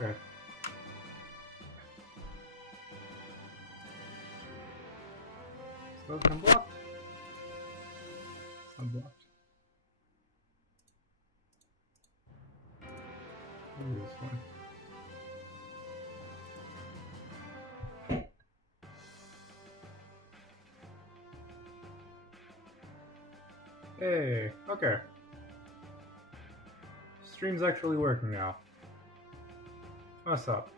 Okay. Still unblocked? Unblocked. Maybe this one. Hey, okay. Stream's actually working now. What's up?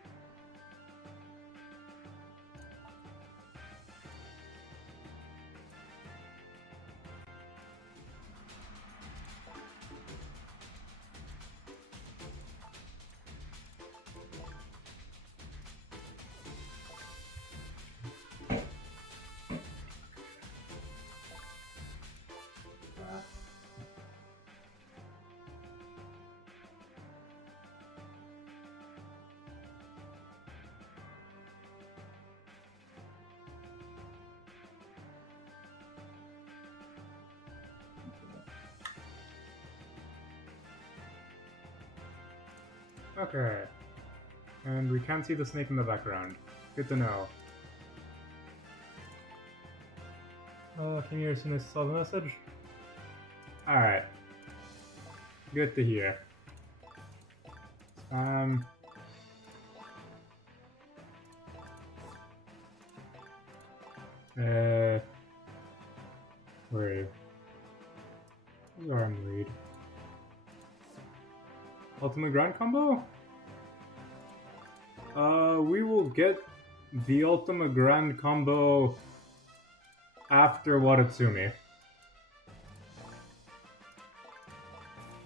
Okay. And we can't see the snake in the background. Good to know. Can you hear as soon as I saw the message? Alright. Good to hear. Where are you? Where's arm lead? Ultimate Grand Combo? We will get the Ultimate Grand Combo after Watatsumi.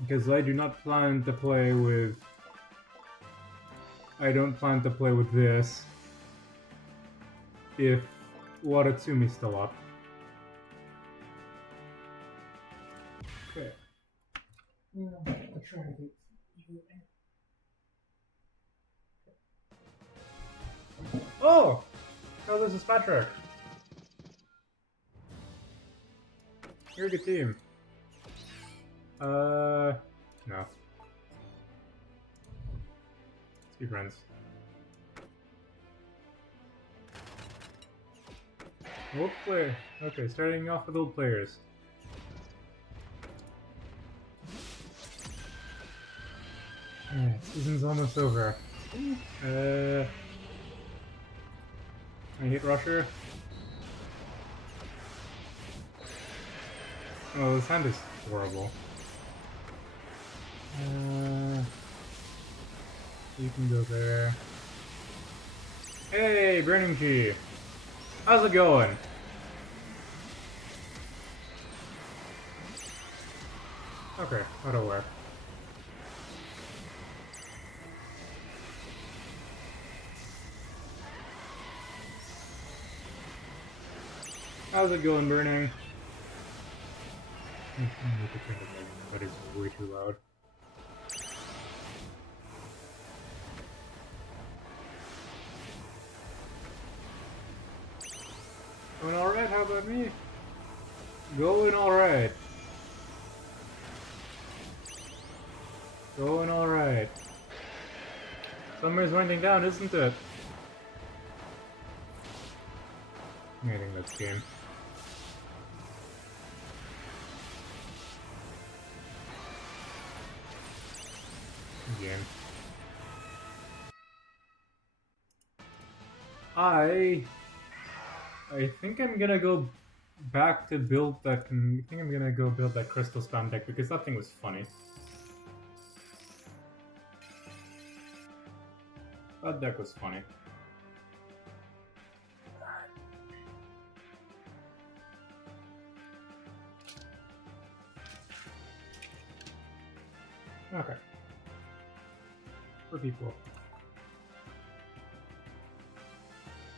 Because I do not plan to play with... I don't plan to play with this if Watatsumi's still up. Okay. I'll try to get... Oh! Oh, this is Patrick. You're a good team. No. Let's be friends. Old player. Okay, starting off with old players. Alright, season's almost over. I hit Rusher. Oh, this hand is horrible. You can go there. Hey, Burning Chi! How's it going? Okay, that'll work. How's it going, Burning? That is way too loud. Going alright, how about me? Going alright. Going alright. Summer's winding down, isn't it? I think that's game. Game. I think I'm gonna go back to build that. I think I'm gonna go build that crystal spam deck because that thing was funny. That deck was funny. Okay. For people.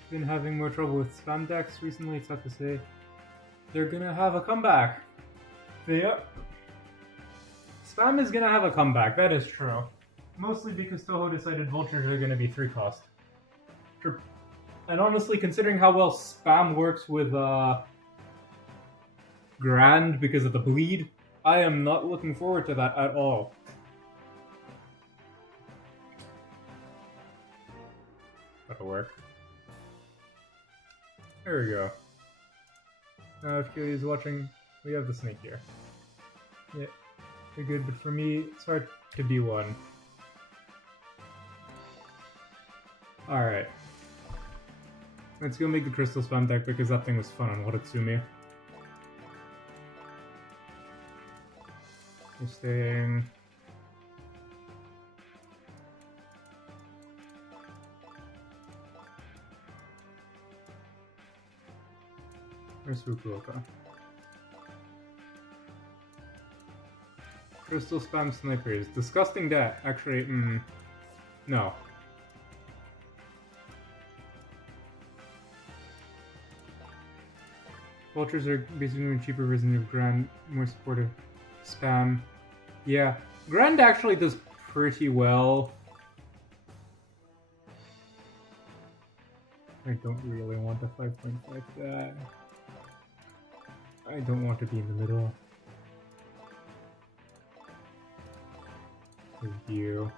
Been having more trouble with spam decks recently, it's tough to say. They're gonna have a comeback. Yep. Spam is gonna have a comeback, that is true. Mostly because Toho decided vultures are gonna be 3 cost. True. And honestly, considering how well spam works with Grand because of the bleed, I am not looking forward to that at all. That'll work. There we go. If Kyoya is watching, we have the snake here. Yeah, we're good, but for me, it's hard to be one. Alright. Let's go make the crystal spam deck because that thing was fun on Watatsumi. You're staying. Where's Fukuoka? Crystal spam snipers. Disgusting deck. Actually, no. Vultures are basically a cheaper version of Grand, more supportive. Spam. Yeah. Grand actually does pretty well. I don't really want a 5.5 that. I don't want to be in the middle. Thank you.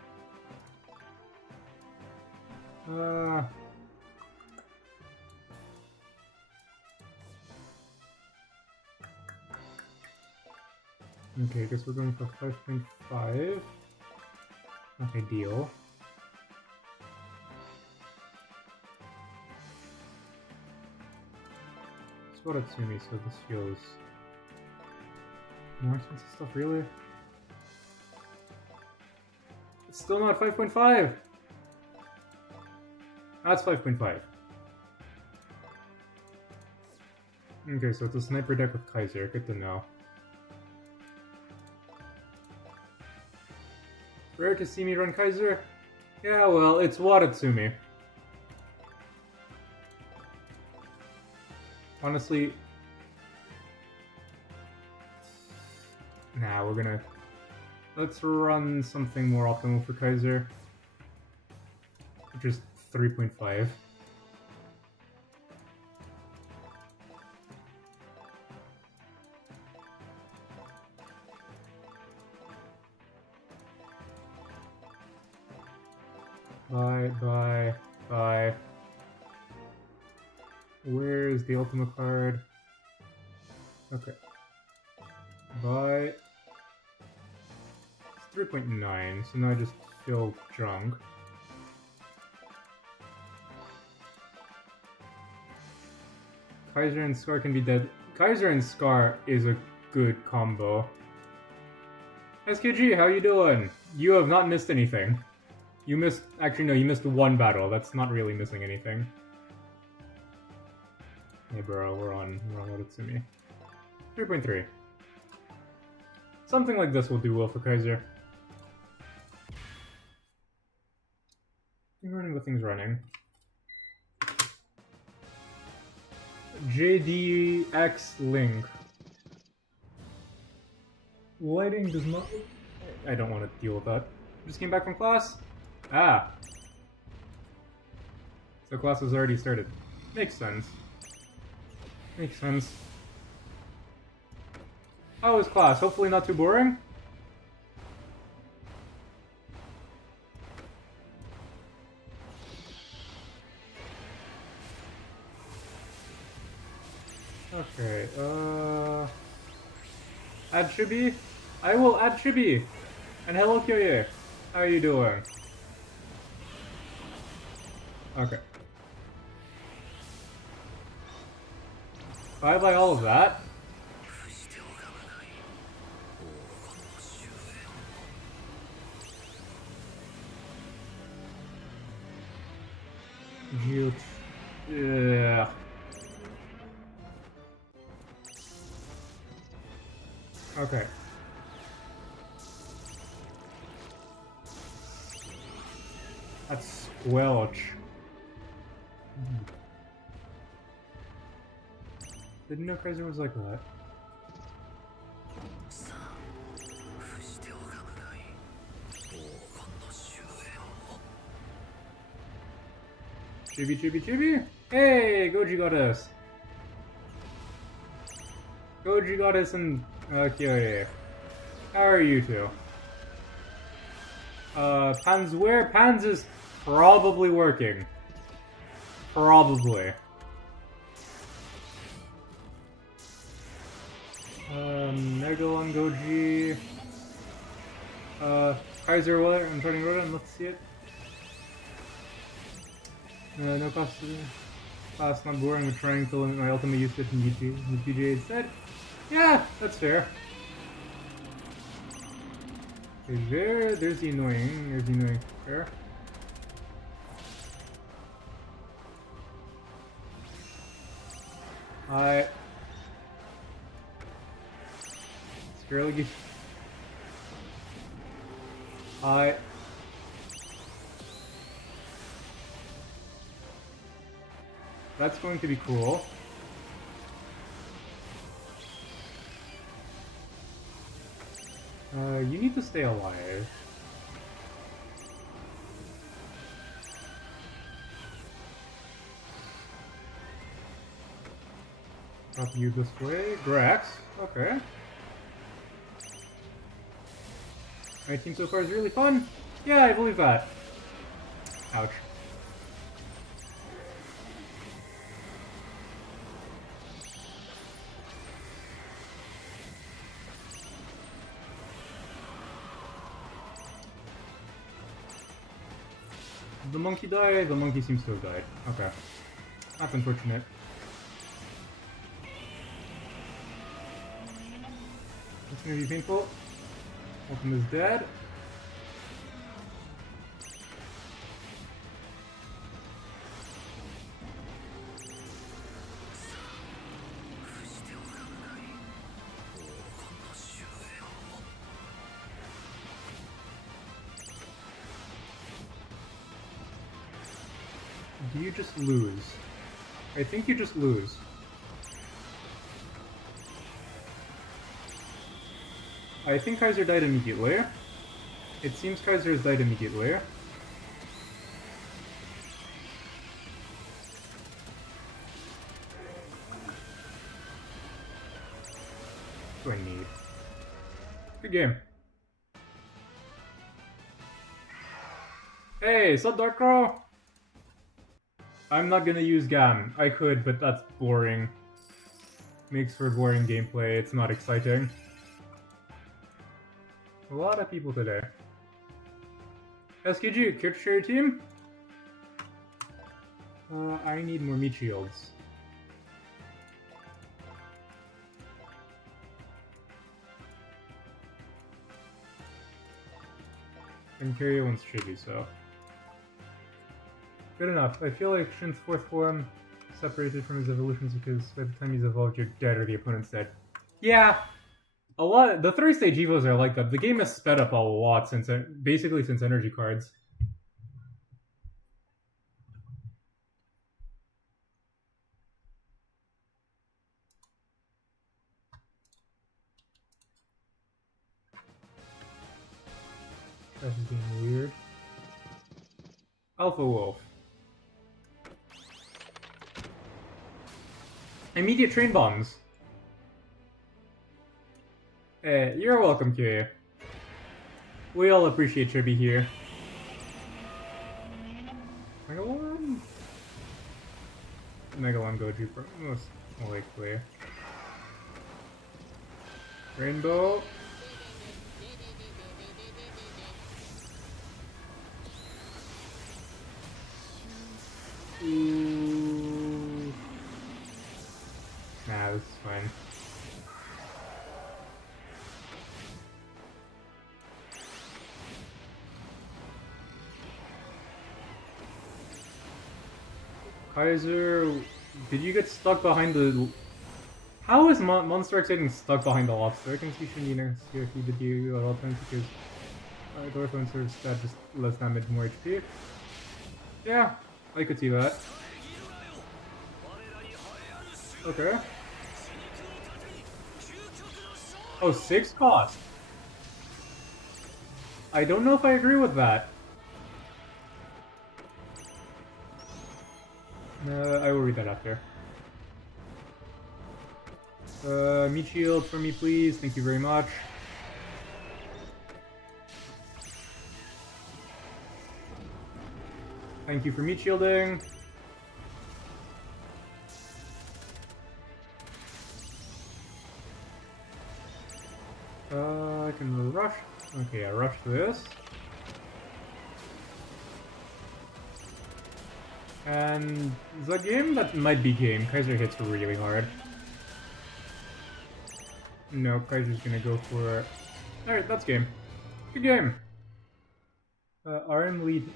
Okay, I guess we're going for 5.5. Not ideal. It's Watatsumi, so this feels more expensive stuff, really? It's still not 5.5! That's 5.5. Okay, so it's a sniper deck with Kaiser, good to know. Rare to see me run Kaiser? Yeah, well, it's Watatsumi. Honestly... Nah, we're gonna... Let's run something more optimal for Kaiser. Which is 3.5. Bye. Where is the ultimate card? Okay. Bye. It's 3.9, so now I just feel drunk. Kaiser and Scar can be dead. Kaiser and Scar is a good combo. SKG, how you doing? You have not missed anything. You missed... Actually, no, you missed one battle. That's not really missing anything. Hey, bro, we're on Watatsumi. 3.3. Something like this will do well for Kaiser. I'm running what thing's running. JDX Link. Lighting does not... I don't want to deal with that. Just came back from class? Ah. So class has already started. Makes sense. Makes sense. How was class? Hopefully not too boring? Okay, add Chibi? I will add Chibi! And hello Kyoye! How are you doing? Okay. Bye all of that. Yeah. Okay. That's squelch. Didn't know Kaiser was like that. Chibi! Hey, Goji Goddess! Goji Goddess and Kyoye. How are you two? Pans where? Pans is probably working. Probably. Megalon Goji. Kaiser what? I'm trying to go down, let's see it. No cost. Class not boring, I'm trying to limit my ultimate usage in UPGA instead. Yeah, that's fair. Okay, there's the annoying. There's the annoying. Fair. It's fairly good. That's going to be cool. You need to stay alive. Drop you this way. Grax. Okay. My team so far is really fun. Yeah, I believe that. Ouch. Did the monkey die? The monkey seems to have died. Okay. That's unfortunate. It's gonna be painful. Ultim is dead. Do you just lose? I think you just lose. I think Kaiser died immediately. It seems Kaiser has died immediately. What do I need? Good game. Hey, sup Darkcrow? I'm not gonna use GAM. I could, but that's boring. Makes for boring gameplay, it's not exciting. A lot of people today. SKG, care to share your team? I need more meat shields. And Kyria wants Chibi, so... Good enough. I feel like Shin's fourth form separated from his evolutions because by the time he's evolved, you're dead or the opponent's dead. Yeah! A lot. The 3-stage evos are like that. The game has sped up a lot since, basically since energy cards. This is being weird. Alpha Wolf. Immediate train bombs. Hey, you're welcome, Kyria. We all appreciate Chibi here. Megalon? Megalon Goju, most likely. Rainbow. Ooh. Nah, this is fine. Kaiser, did you get stuck behind the... How is Monster X getting stuck behind the lobster? I can see Shinji next year if he did you at all times because Dorfman serves that just less damage, more HP. Yeah, I could see that. Okay. Oh, 6 cost? I don't know if I agree with that. I will read that after. Meat shield for me, please. Thank you very much. Thank you for meat shielding. Okay, I rushed this. And the game that might be game. Kaiser hits really hard. No, Kaiser's gonna go for... Alright, that's game. Good game. RM lead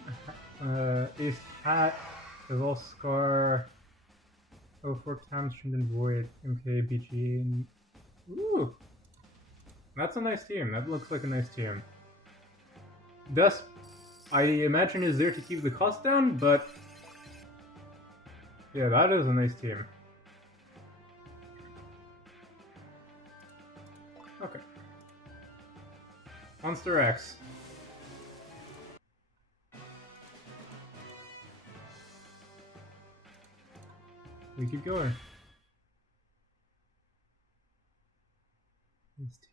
Ace Hat, Evolve Scar, 04 Hamstring and Void, MK, BG, and... Ooh! That's a nice team. That looks like a nice team. Dust, I imagine, is there to keep the cost down, but... Yeah, that is a nice team. Okay. Monster X. We keep going. Nice team.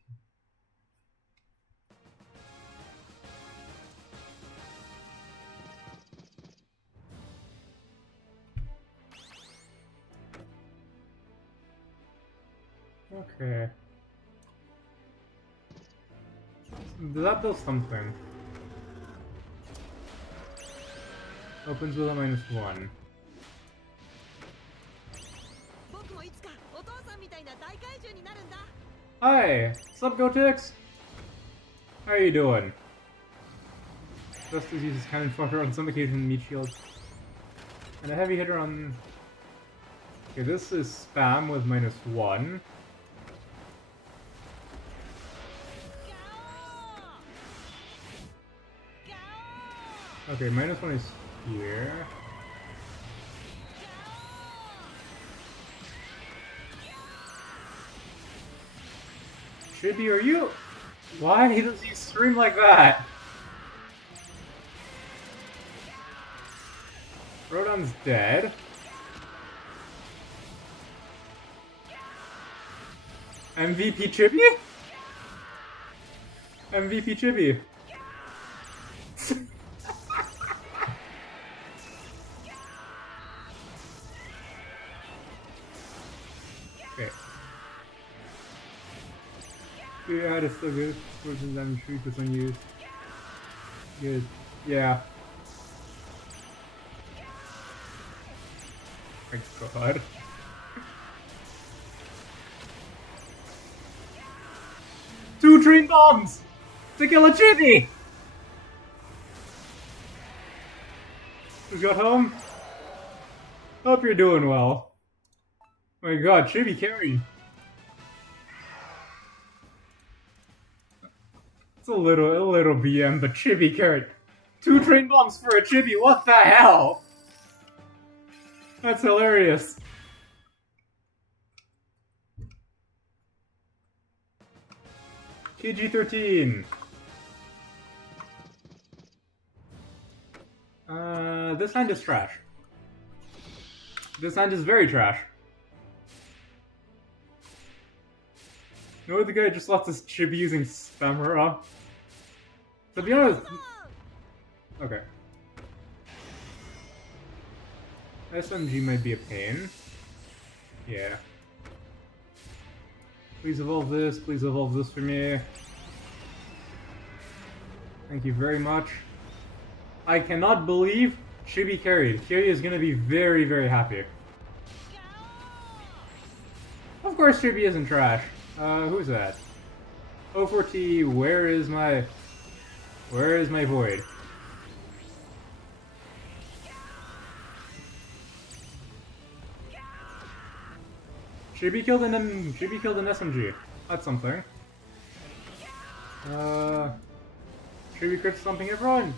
Okay. That does something. Opens with a -1. Hi! Sup, Gotex? How are you doing? Justice uses Cannon Fodder on some occasion meat shield. And a heavy hitter on... Okay, this is spam with -1. Okay, -1 is here. Chibi, are you... Why does he scream like that? Rodon's dead. MVP Chibi? MVP Chibi. Okay. Yeah, it's still good. Versions I'm sure this unused. Good. Yeah. Thank God. Two train bombs to kill a Chibi! Who got home? Hope you're doing well. My God, Chibi carry. It's a little BM, but Chibi carried. Two train bombs for a Chibi, what the hell? That's hilarious. KG13. This hand is trash. This hand is very trash. No, the guy just lost his Chibi using Spamera. To be honest... Okay. SMG might be a pain. Yeah. Please evolve this for me. Thank you very much. I cannot believe Chibi carried. Kiri is gonna be very, very happy. Of course Chibi isn't trash. Who's that? 04T, where is my void? Chibi killed an SMG. That's something. Chibi crits something everyone.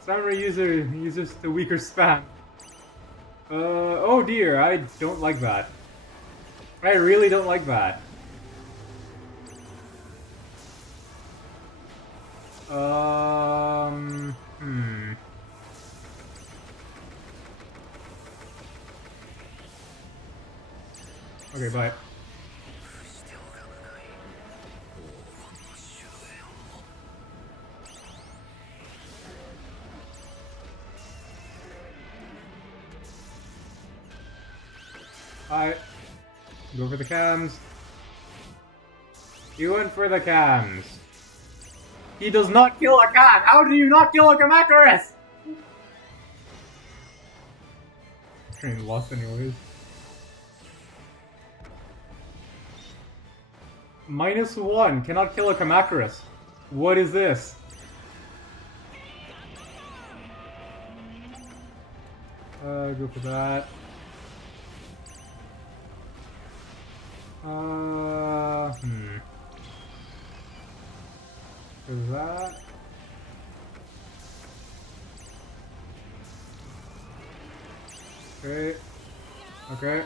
Samurai uses the weaker spam. Oh dear, I don't like that. I really don't like that. Okay, bye. Go for the cams. He went for the cams. He does not kill a cam! How do you not kill a Kamacuras? Train lost anyways. -1, cannot kill a Kamacuras. What is this? Go for that. For that. Okay. Okay.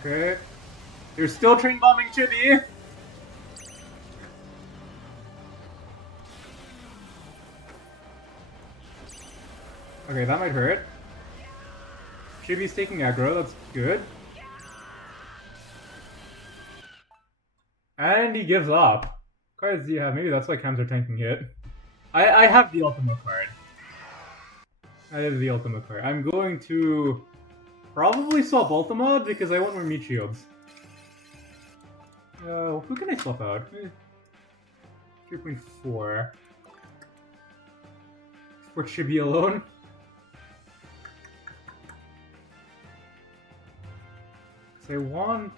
Okay. You're still train bombing Chibi. Okay, that might hurt. Chibi's taking aggro, that's good. And he gives up. Cards do you have? Maybe that's why cams are tanking hit. I have the Ultima card. I have the Ultima card. I'm going to probably swap Ultima because I want more meat shields. Who can I swap out? 3.4. For Chibi alone? Because I want...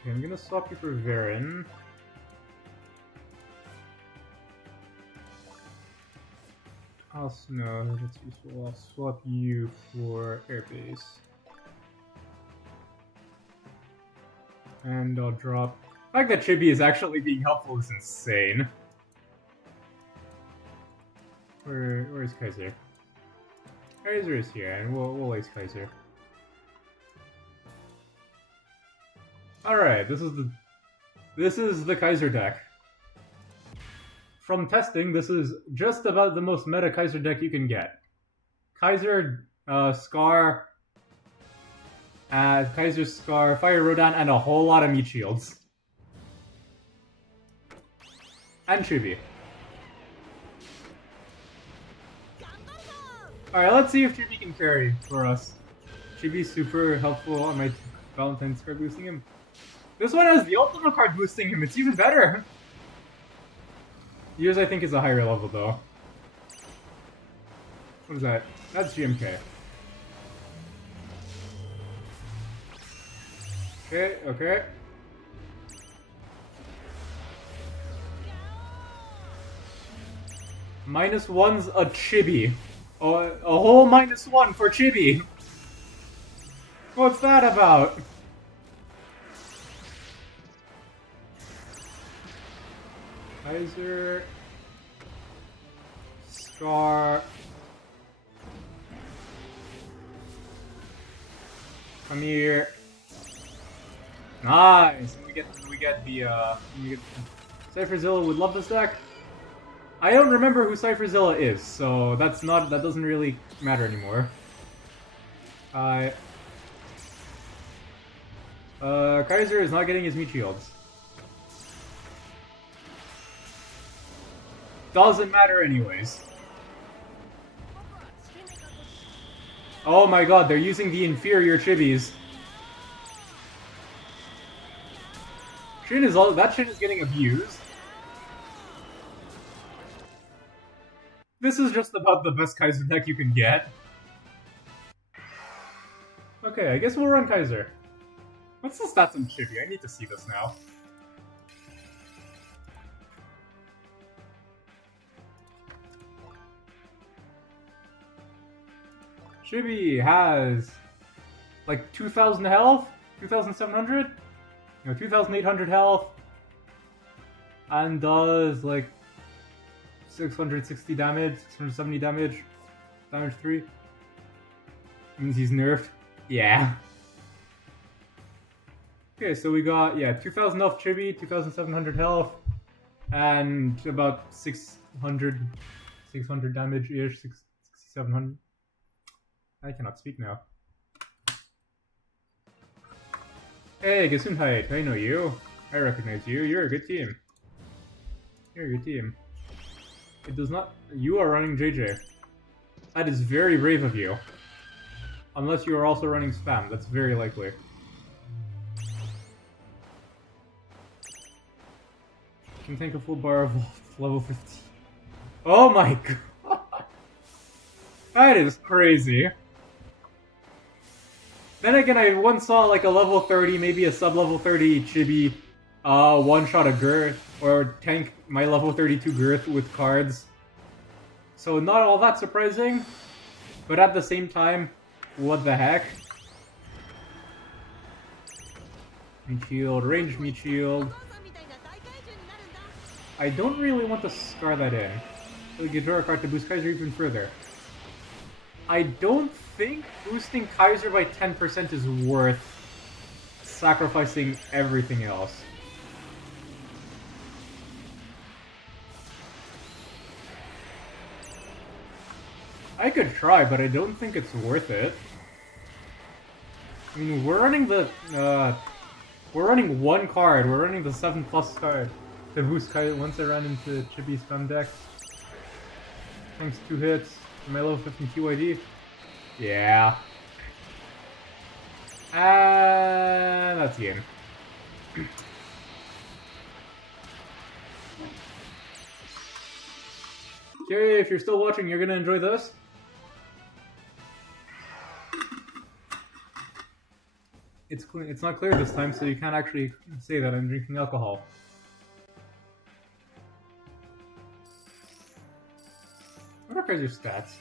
Okay, I'm gonna swap you for Varen. No, that's useful. I'll swap you for Airbase. And I'll drop... The fact that Chibi is actually being helpful is insane. Where is Kaiser? Kaiser is here, and we'll ace Kaiser. Alright, this is the Kaiser deck. From testing, this is just about the most meta Kaiser deck you can get. Kaiser, Scar, Kaiser, Scar, Fire Rodan, and a whole lot of meat shields. And Chibi. Alright, let's see if Chibi can carry for us. Chibi's super helpful on my Valentine's card boosting him. This one has the Ultima card boosting him, it's even better! Yours, I think, is a higher level, though. What is that? That's GMK. Okay, okay. -1's a Chibi. Oh, a whole -1 for Chibi! What's that about? Kaiser, Scar, come here. Nice. We get Cypherzilla would love this deck. I don't remember who Cypherzilla is, so that doesn't really matter anymore. Kaiser is not getting his meat shields. Doesn't matter anyways. Oh my god, they're using the inferior Chibis. That shit is getting abused. This is just about the best Kaiser deck you can get. Okay, I guess we'll run Kaiser. What's the stats on Chibi? I need to see this now. Chibi has like 2,000 health, 2,700, 2,800 health, and does like 660 damage, 670 damage, damage 3. Means he's nerfed. Yeah. Okay, so we got 2,000 health Chibi, 2,700 health, and about 600 damage-ish, 6,700. I cannot speak now. Hey, Gesundheit, I know you. I recognize you. You're a good team. You're a good team. It does not... You are running JJ. That is very brave of you. Unless you are also running spam. That's very likely. Can tank a full bar of level 50. Oh my god! That is crazy. Then again, I once saw like a level 30, maybe a sub-level 30 chibi one-shot a girth, or tank my level 32 girth with cards. So not all that surprising, but at the same time, what the heck? Meat shield, range meat shield. I don't really want to scar that in. We can draw a card to boost Kaiser even further. I don't think boosting Kaiser by 10% is worth sacrificing everything else. I could try, but I don't think it's worth it. I mean, we're running the, we're running one card. We're running the 7+ card to boost Kaiser once I ran into Chibi's spam deck. Thanks 2 hits. My level 15 TYD. Yeah. And that's the game. Okay, if you're still watching, you're gonna enjoy this. It's not clear this time, so you can't actually say that I'm drinking alcohol. What are Kaiser's stats?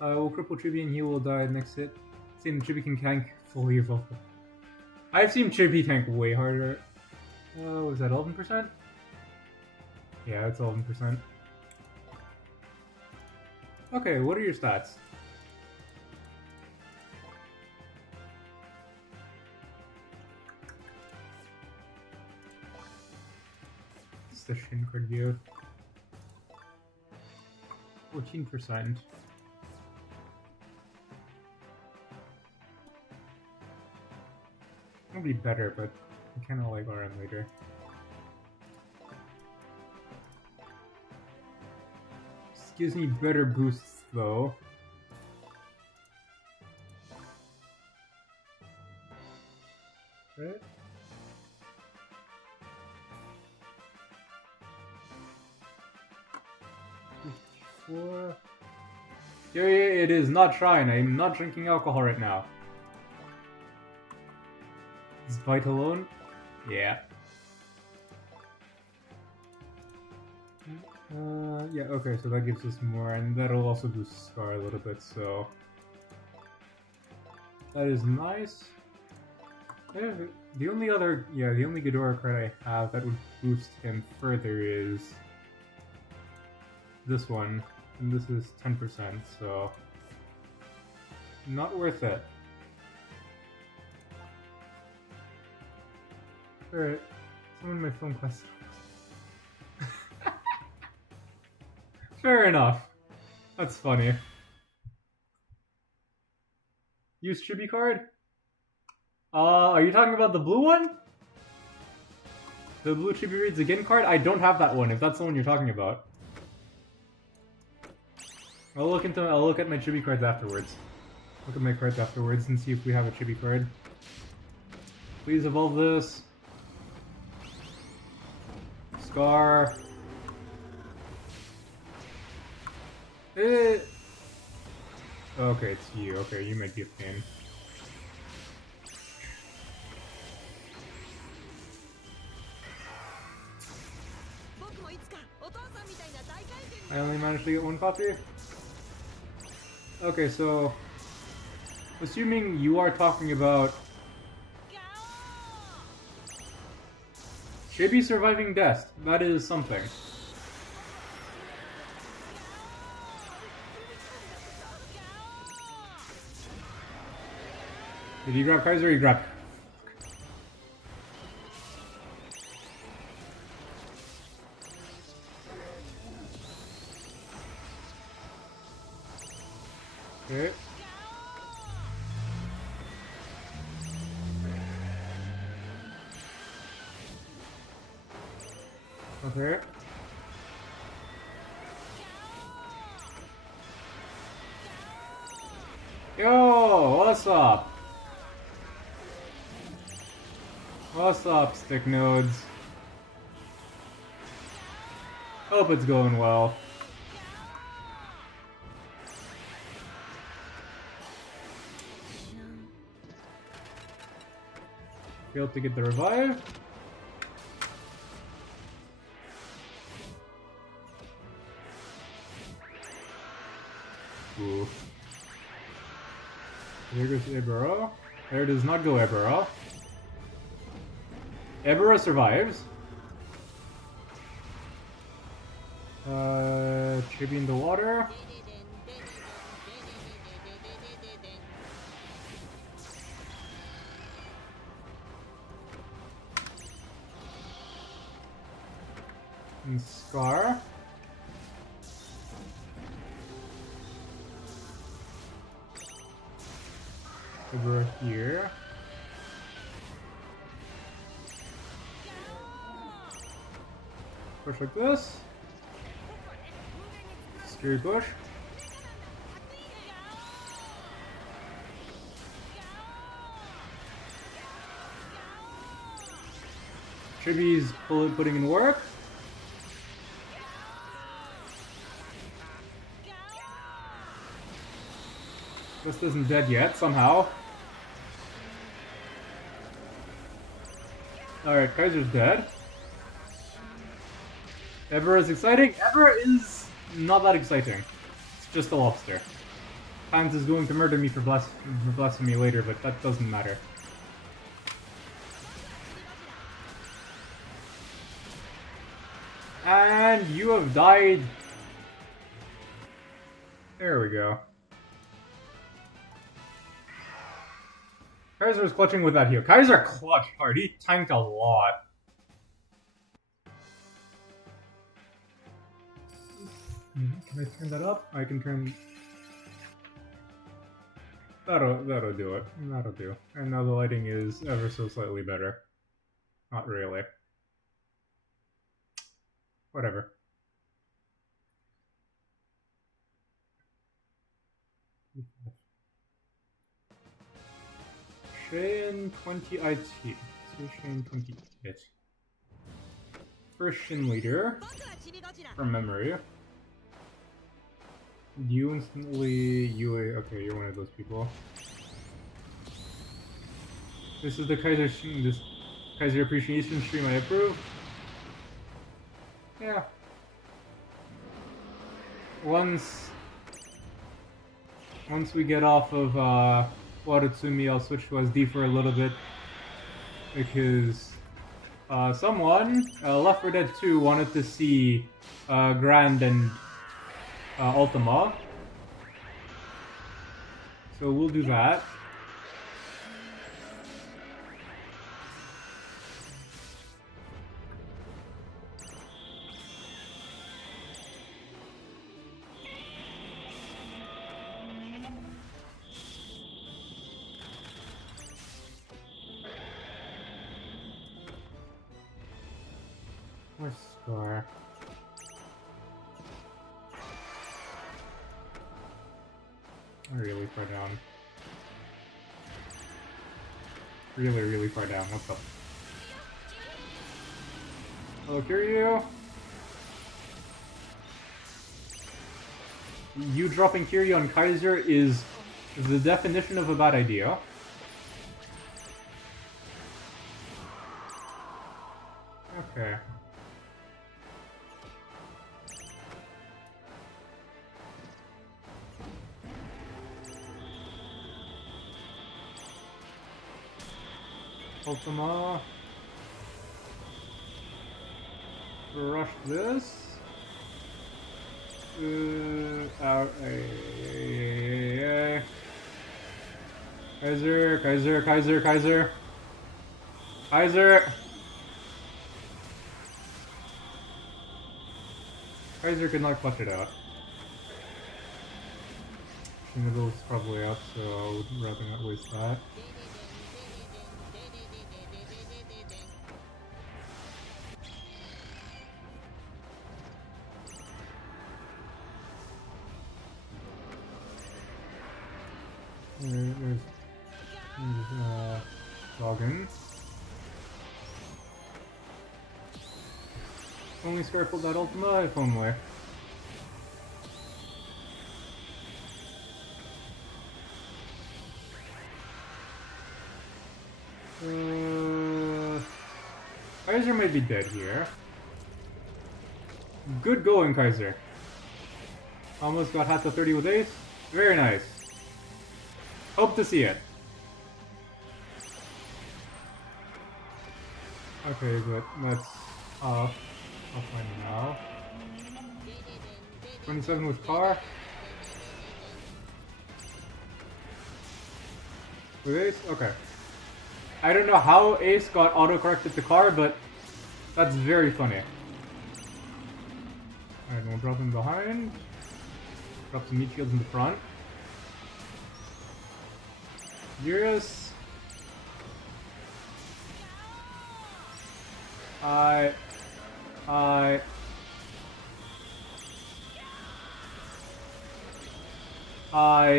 We'll cripple Chibi and he will die next hit. Seeing the Chibi can tank fully evolved. I've seen Chibi tank way harder. What was that, 11%? Yeah, it's 11%. Okay, what are your stats? What's the Shin card give? 14%. It'll be better, but I kinda like RM later. This gives me better boosts though. Right? Yeah, it is not Shine. I'm not drinking alcohol right now. Is Bite alone? Yeah. Yeah, okay, so that gives us more, and that'll also boost Scar a little bit, so... That is nice. Yeah, the only Ghidorah card I have that would boost him further is... this one, and this is 10%, so... Not worth it. Alright, someone in my film class. Fair enough. That's funny. Use Chibi card? Are you talking about the blue one? The blue Chibi Reads Again card? I don't have that one, if that's the one you're talking about. I'll look at my Chibi cards afterwards. Look at my cards afterwards and see if we have a Chibi card. Please evolve this. Scar. Okay, it's you. Okay, you might be a pain. I only managed to get one copy? Okay, so... Assuming you are talking about... Chibi surviving death. That is something. Did you grab Kaiser or you grabbed? Okay. Okay. Yo, what's up? What's up, stick nodes? Hope it's going well. Failed to get the revive. Ooh. There goes Ibero. There does not go Ibero. Ibero survives. Chibi in the water. And Scar. Over here. Push like this. Scary push. Chibi's putting in work. This isn't dead yet, somehow. Alright, Kaiser's dead. Ever is exciting? Ever is not that exciting. It's just a lobster. Hans is going to murder me for blasphemy later, but that doesn't matter. And you have died. There we go. Kaiser's clutching with that heal. Kaiser clutched hard. He tanked a lot. Can I turn that up? I can turn... That'll do it. That'll do. And now the lighting is ever so slightly better. Not really. Whatever. Shin 20 IT. So Shin 20 IT. First Shin leader. From memory. You instantly okay, you're one of those people. This is the Kaiser appreciation stream I approve. Yeah. Once we get off of Watatsumi, I'll switch to SD for a little bit because someone, Left 4 Dead 2, wanted to see Grand and Ultima, so we'll do that. Where's Scar? Really far down. Really far down. What's up? Hello, Kiryu. You dropping Kiryu on Kaiser is the definition of a bad idea. Okay. Ultima. Rush this. Out. Kaiser. Kaiser could not clutch it out. Shinigo's probably up, so I would rather not waste that. There's Logan. Only Scar pulled that Ultima, if only. Kaiser might be dead here. Good going, Kaiser. Almost got half the 30 with Ace. Very nice. Hope to see it. Okay, but that's off. Offline now. 27 with car. With Ace? Okay. I don't know how Ace got auto-corrected to car, but that's very funny. Alright, we'll drop him behind. Drop some meat shields in the front. Eurus.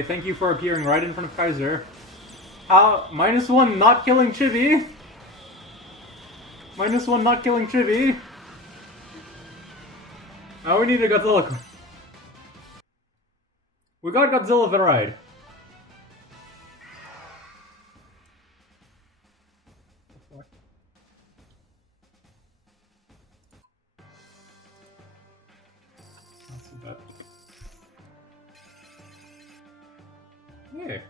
Thank you for appearing right in front of Kaiser. -1 not killing Chibi. -1 not killing Chibi. Now we need a Godzilla. We got Godzilla the ride. Let's see that. Hey.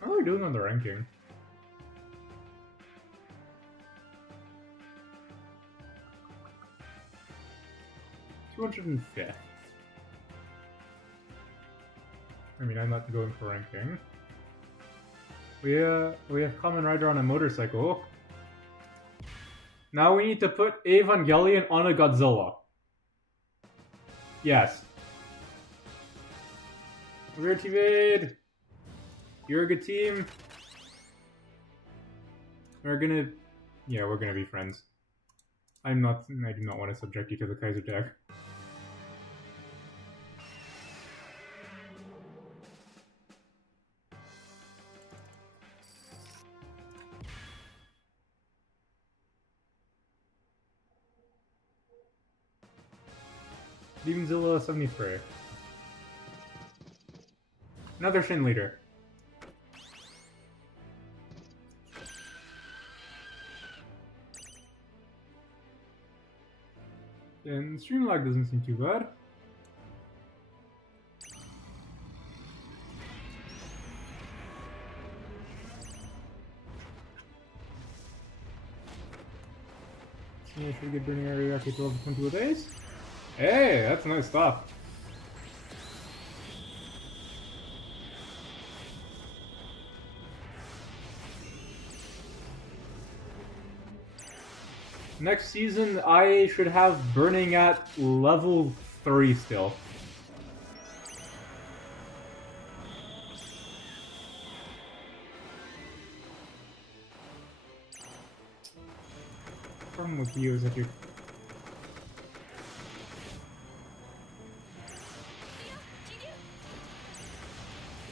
How are we doing on the ranking? $205th. I mean, I'm not going for ranking. We have Kamen Rider on a motorcycle. Now we need to put Evangelion on a Godzilla. Yes. Rear T-Vade. You're a good team. We're gonna be friends. I do not want to subject you to the Kaiser deck. Demonzilla 73. Another Shin leader. And stream lag doesn't seem too bad. Yeah, should we get Burning Area to level 20 with Ace? Hey, that's nice stuff. Next season, I should have Burning at level 3 still. The problem with you is that you're...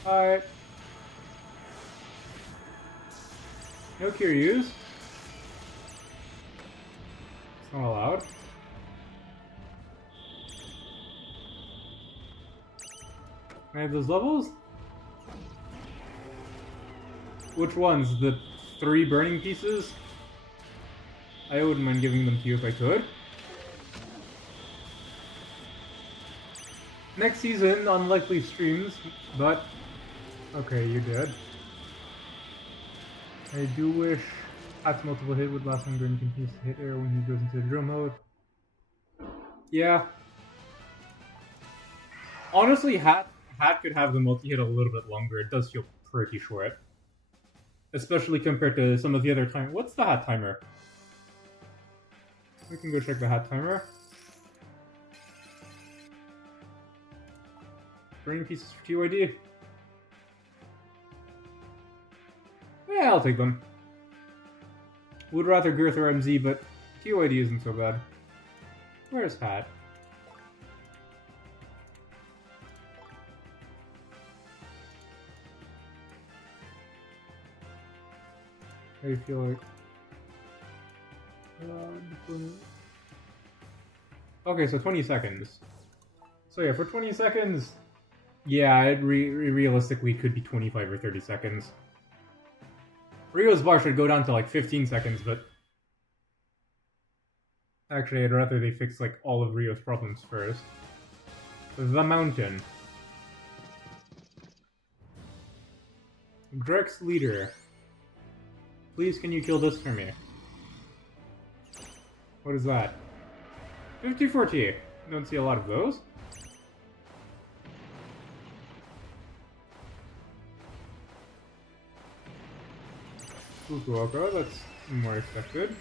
Alright. No Kiryus. It's not allowed. Can I have those levels? Which ones? The 3 burning pieces? I wouldn't mind giving them to you if I could. Next season, unlikely streams, but... Okay, you're dead. I do wish Hat's multiple hit would last longer and continues to hit air when he goes into the drill mode. Yeah. Honestly, Hat could have the multi-hit a little bit longer. It does feel pretty short. Especially compared to some of the other time. What's the Hat timer? We can go check the Hat timer. Burning pieces for TYD. Yeah, I'll take them. Would rather Girth or MZ, but TYD isn't so bad. Where's Hat? I feel like. Okay, so 20 seconds. So yeah, for 20 seconds, yeah, it realistically could be 25 or 30 seconds. Rio's bar should go down to like 15 seconds, but actually I'd rather they fix like all of Rio's problems first. The mountain. Drex leader. Please can you kill this for me? What is that? 50-40. Don't see a lot of those. Fukuoka, that's more expected.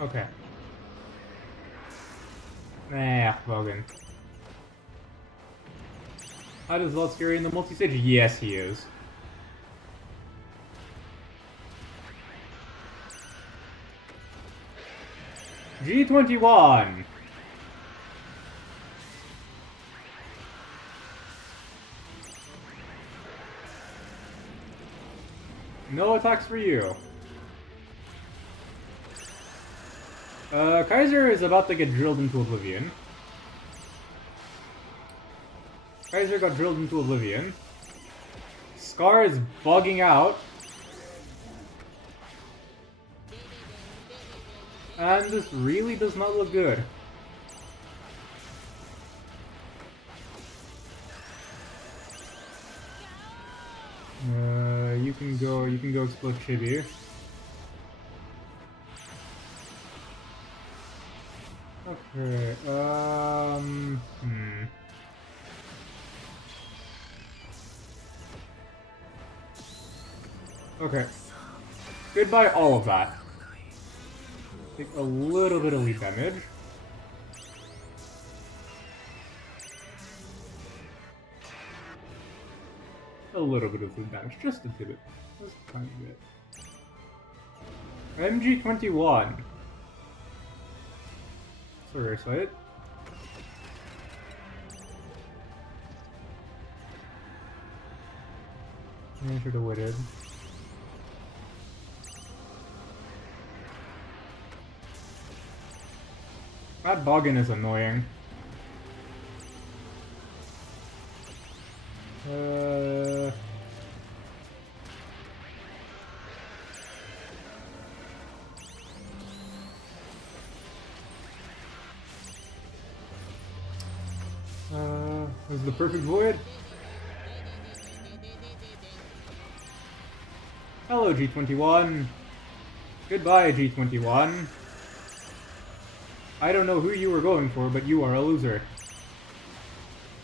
Okay. Logan. How does Lotskiri in the multi-stage? Yes, he is. G21! No attacks for you. Kaiser is about to get drilled into oblivion. Kaiser got drilled into oblivion. Scar is bugging out. And this really does not look good. You can go explode Chibi. Okay, Okay. Goodbye all of that. Take a little bit of lead damage. A little bit of lead damage, just a bit. Just a tiny bit. MG21. Sorry, sight. I should have waited. That boggin is annoying. Is the perfect void? Hello, G21. Goodbye, G21. I don't know who you were going for, but you are a loser.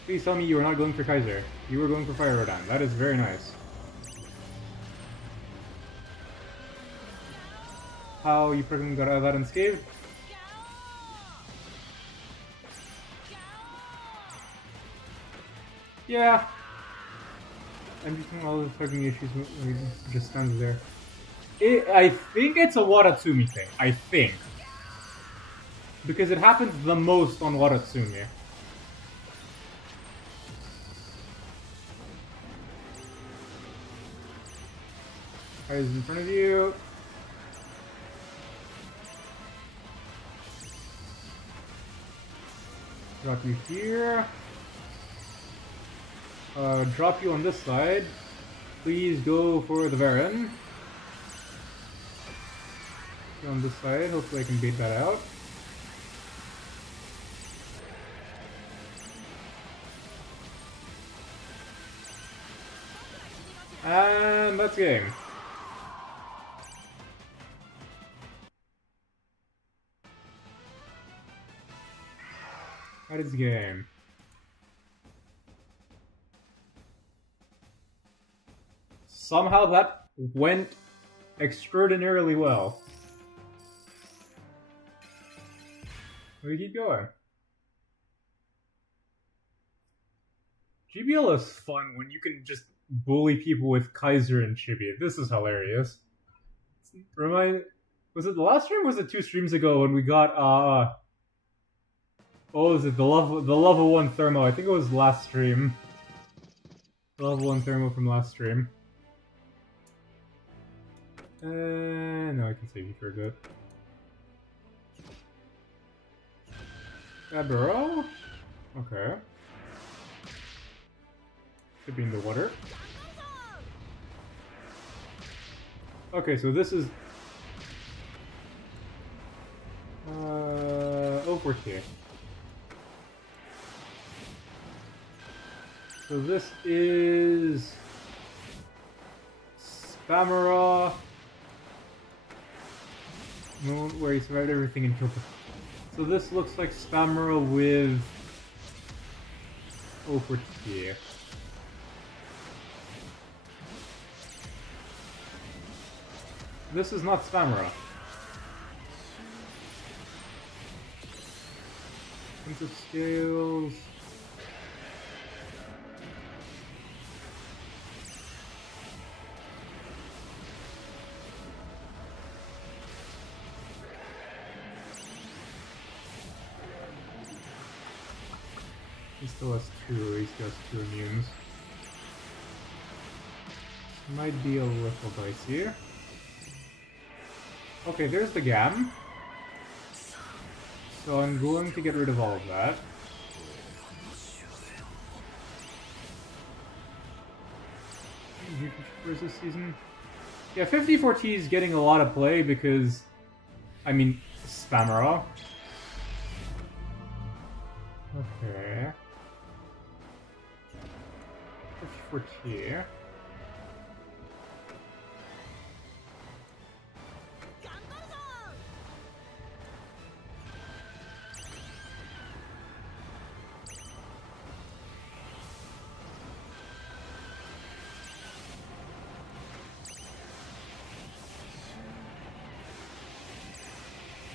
Please tell me you are not going for Kaiser. You were going for Fire Rodan. That is very nice. How you freaking got out of that unscathed? Yeah. I'm just doing all the fucking issues when he just stands there. I think it's a Watatsumi thing. I think. Because it happens the most on Watatsumi. Kai's in front of you. Drop you here. Drop you on this side. Please go for the Baron. On this side, hopefully I can bait that out. And that's game. That is game. Somehow that went extraordinarily well. We keep going. GBL is fun when you can just bully people with Kaiser and Chibi. This is hilarious. Was it the last stream or was it 2 streams ago when we got Oh, is it the level 1 thermo? I think it was last stream. The level 1 thermo from last stream. No, I can save you for a bit. Burrow? Okay. Could be in the water. Okay, so this is... over here. So this is... Spamera... Moon, where he survived everything in Kilpa. So this looks like Spamera with... over here. This is not Spamera. Into scales. He still has two. He still has 2 immunes. This might be a little dicey. Okay, there's the Gam. So I'm going to get rid of all of that. Where's this season? Yeah, 54T is getting a lot of play because, I mean, Spamera. Okay. 54T.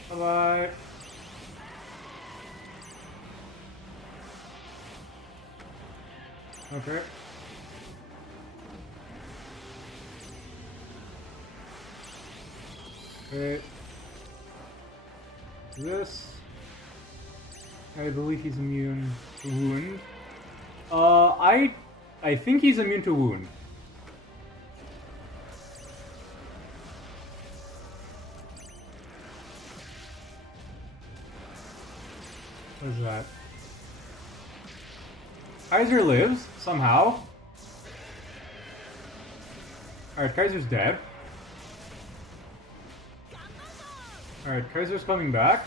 Bye-bye. Okay. Okay. This. I believe he's immune to wound. I think he's immune to wound. What is that? Kaiser lives, somehow. Alright, Kaiser's dead. Alright, Kaiser's coming back.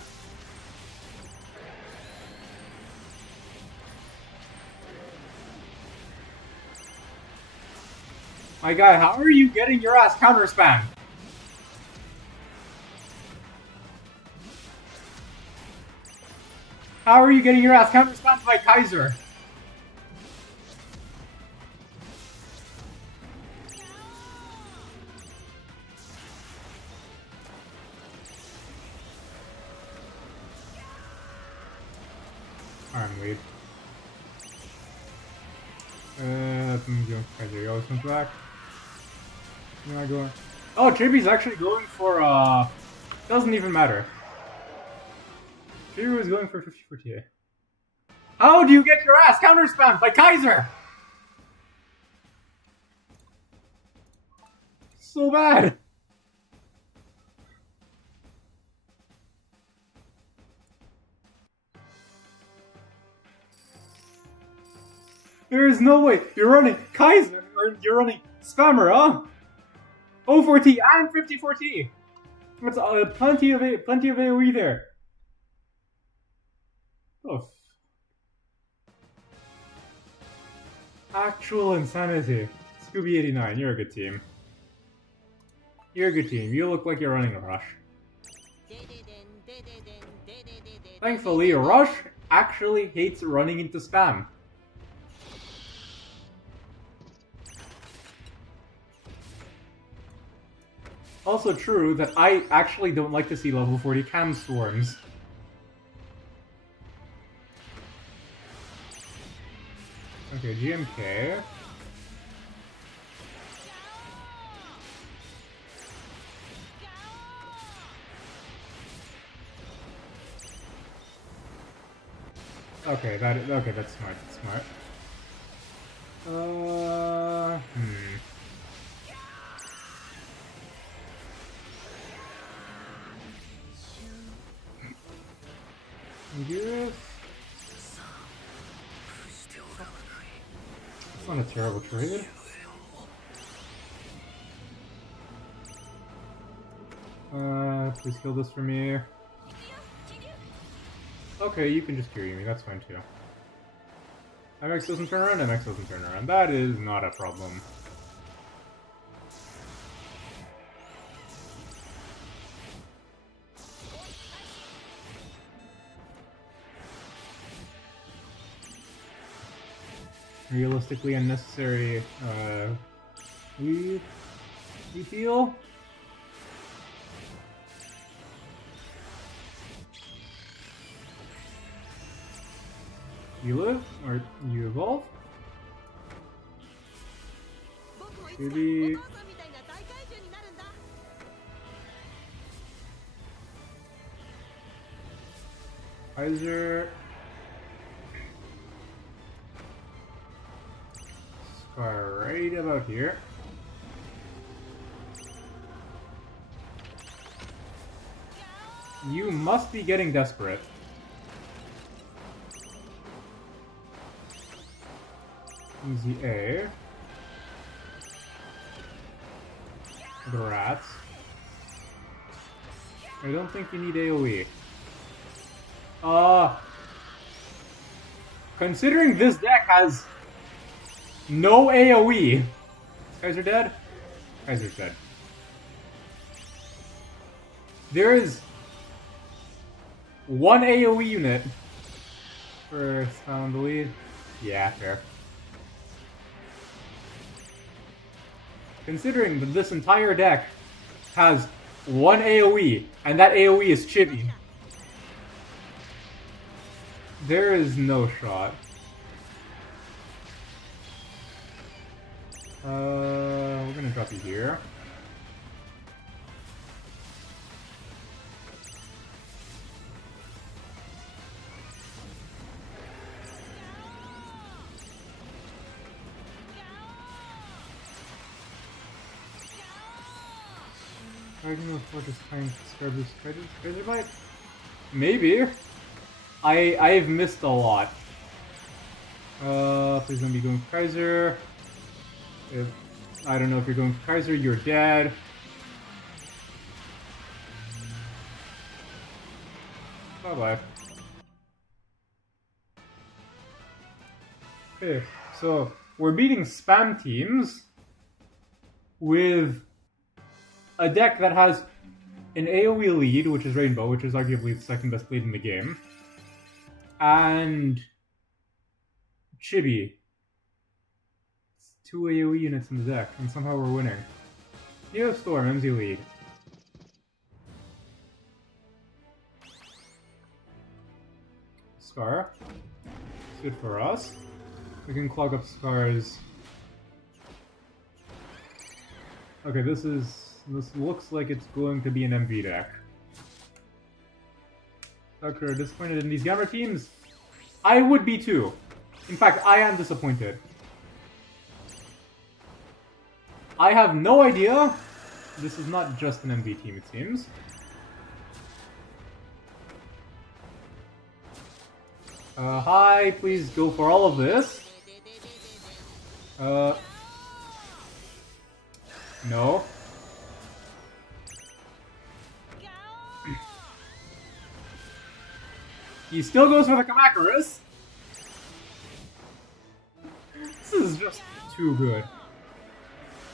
My guy, how are you getting your ass counter spammed? How are you getting your ass counter spammed by Kaiser? Arm lead. That's going to go Kaiser. He always comes back. Where am I going? Oh, Chibi's actually going for, doesn't even matter. Chibi was going for 54 TA. How do you get your ass counter spammed by Kaiser? So bad. There is no way. You're running Kaiser, or you're running Spammer, huh? 04T and 54T. That's plenty of AoE there. Oh. Actual insanity. Scooby89, you're a good team. You're a good team. You look like you're running a rush. Thankfully, Rush actually hates running into spam. Also true that I actually don't like to see level 40 cam swarms. Okay, GMK. Okay, okay, that's smart, that's smart. Yes. That's not a terrible trade. Please kill this for me. Okay, you can just carry me, that's fine too. MX doesn't turn around, MX doesn't turn around. That is not a problem. Realistically unnecessary, we heal? You live? Or you evolve? Maybe... Kaiser... Scar right about here. You must be getting desperate. Easy A. The rats. I don't think you need AoE. Considering this deck has no AoE. Kaiser dead? Kaiser's dead. There is one AoE unit for Spawn the lead. Yeah, fair. Considering that this entire deck has one AoE, and that AoE is Chibi, there is no shot. We're gonna drop you here. I don't know if we're just trying to scrub this Kaiser bite. Maybe. I've missed a lot. Please don't be going for Kaiser. I don't know if you're going for Kaiser, you're dead. Bye-bye. Okay, so we're beating spam teams with a deck that has an AoE lead, which is Rainbow, which is arguably the second best lead in the game, and Chibi. It's 2 AoE units in the deck, and somehow we're winning. Neo Storm, MZ lead. Scar. It's good for us. We can clog up Scar's. Okay, this looks like it's going to be an MV deck. Doctor, disappointed in these Gamma teams? I would be too. In fact, I am disappointed. I have no idea. This is not just an MV team, it seems. Hi, please go for all of this. No. He still goes for the Kamakurus. This is just too good.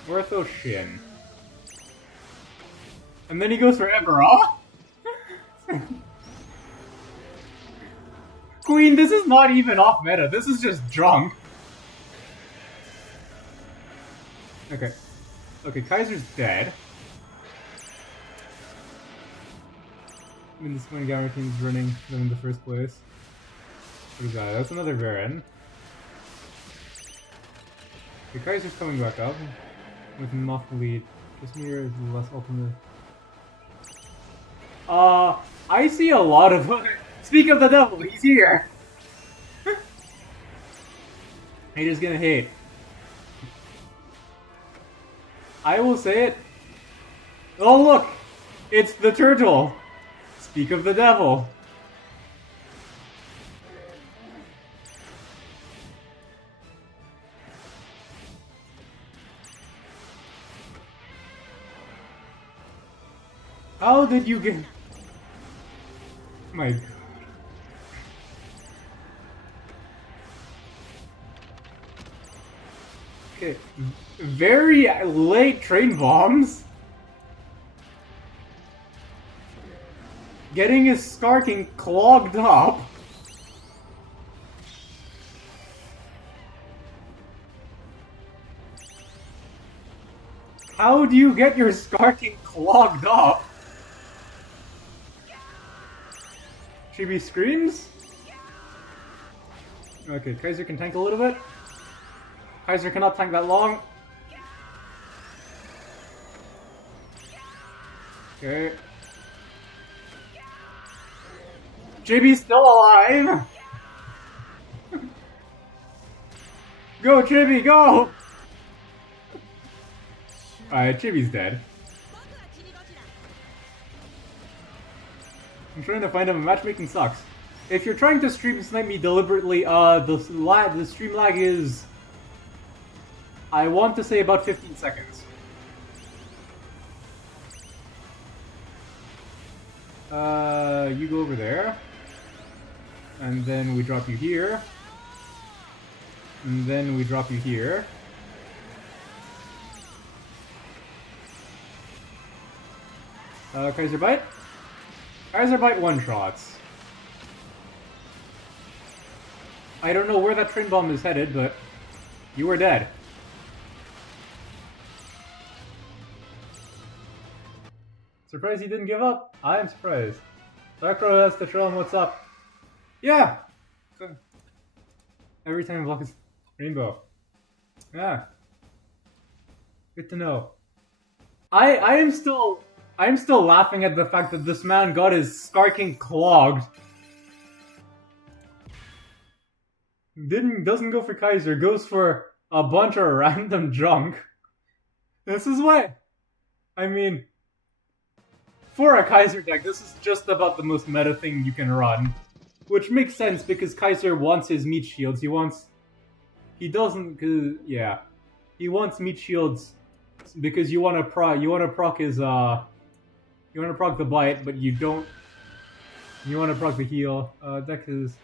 Ortho Shin. And then he goes for Eberall. Queen, this is not even off meta. This is just drunk. Okay. Okay, Kaiser's dead. I mean, this one Gamma team's running them in the first place. What is that? That's another Baron. Okay, Kaiser's coming back up with an off the lead. Kismir is less ultimate. I see a lot of. Speak of the devil, he's here! Haters gonna hate. I will say it. Oh look! It's the turtle! Speak of the devil. How did you get... My god. Okay. Very late train bombs. Getting his skarking clogged up. How do you get your skarking clogged up? Chibi screams? Okay, Kaiser can tank a little bit. Kaiser cannot tank that long. Okay. Chibi's still alive! Go, Chibi, go! Alright, Chibi's dead. I'm trying to find him. Matchmaking sucks. If you're trying to stream snipe me deliberately, the stream lag is... I want to say about 15 seconds. You go over there. And then we drop you here. And then we drop you here. Kaiser Bite? Kaiser Bite one-shots. I don't know where that train bomb is headed, but you are dead. Surprised he didn't give up? I am surprised. Darkrow has to show him what's up. Yeah! Every time I block his rainbow. Yeah. Good to know. I'm still laughing at the fact that this man got his skarking clogged. Doesn't go for Kaiser, goes for a bunch of random junk. This is what... I mean... For a Kaiser deck, this is just about the most meta thing you can run. Which makes sense, because Kaiser wants his meat shields. He wants... He doesn't... yeah. He wants meat shields because you want to proc his... You want to proc the bite, but you don't... You want to proc the heal. Deck is...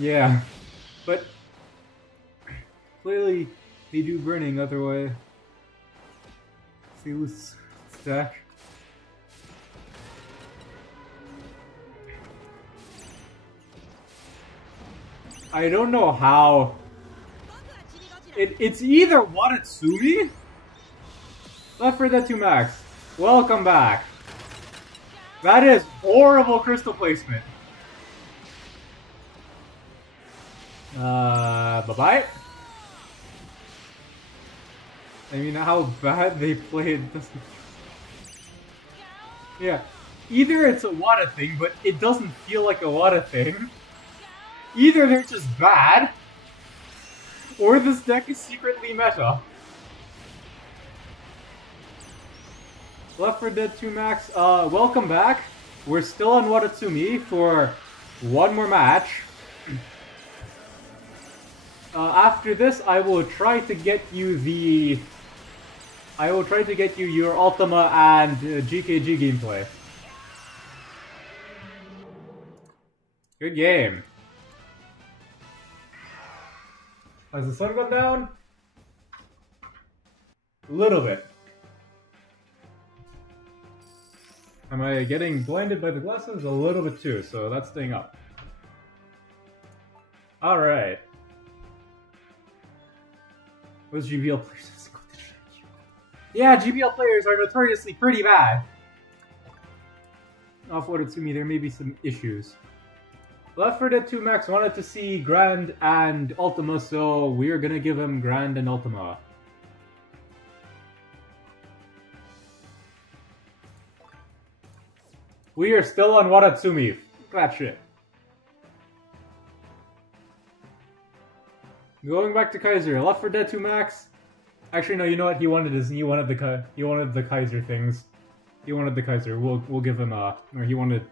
Yeah. But... Clearly, they do burning otherwise. See who's stack. I don't know how. It's either Watatsumi? Left 4 Dead 2 Max. Welcome back. That is horrible crystal placement. Bye-bye. I mean, how bad they played doesn't... Yeah. Either it's a Wata thing, but it doesn't feel like a Wata thing. Either they're just bad, or this deck is secretly meta. Left 4 Dead 2 Max, welcome back. We're still on Watatsumi for one more match. After this, I will try to get you the... I will try to get you your Ultima and GKG gameplay. Good game. Has the sun gone down? A little bit. Am I getting blinded by the glasses? A little bit too, so that's staying up. Alright. Those GBL players... Yeah, GBL players are notoriously pretty bad. Off-loaded to me, there may be some issues. Left 4 Dead 2 Max wanted to see Grand and Ultima, so we're gonna give him Grand and Ultima. We are still on Watatsumi. That shit. Going back to Kaiser. Left 4 Dead 2 Max. Actually, no. You know what? He wanted the Kaiser things. He wanted the Kaiser. We'll give him or he wanted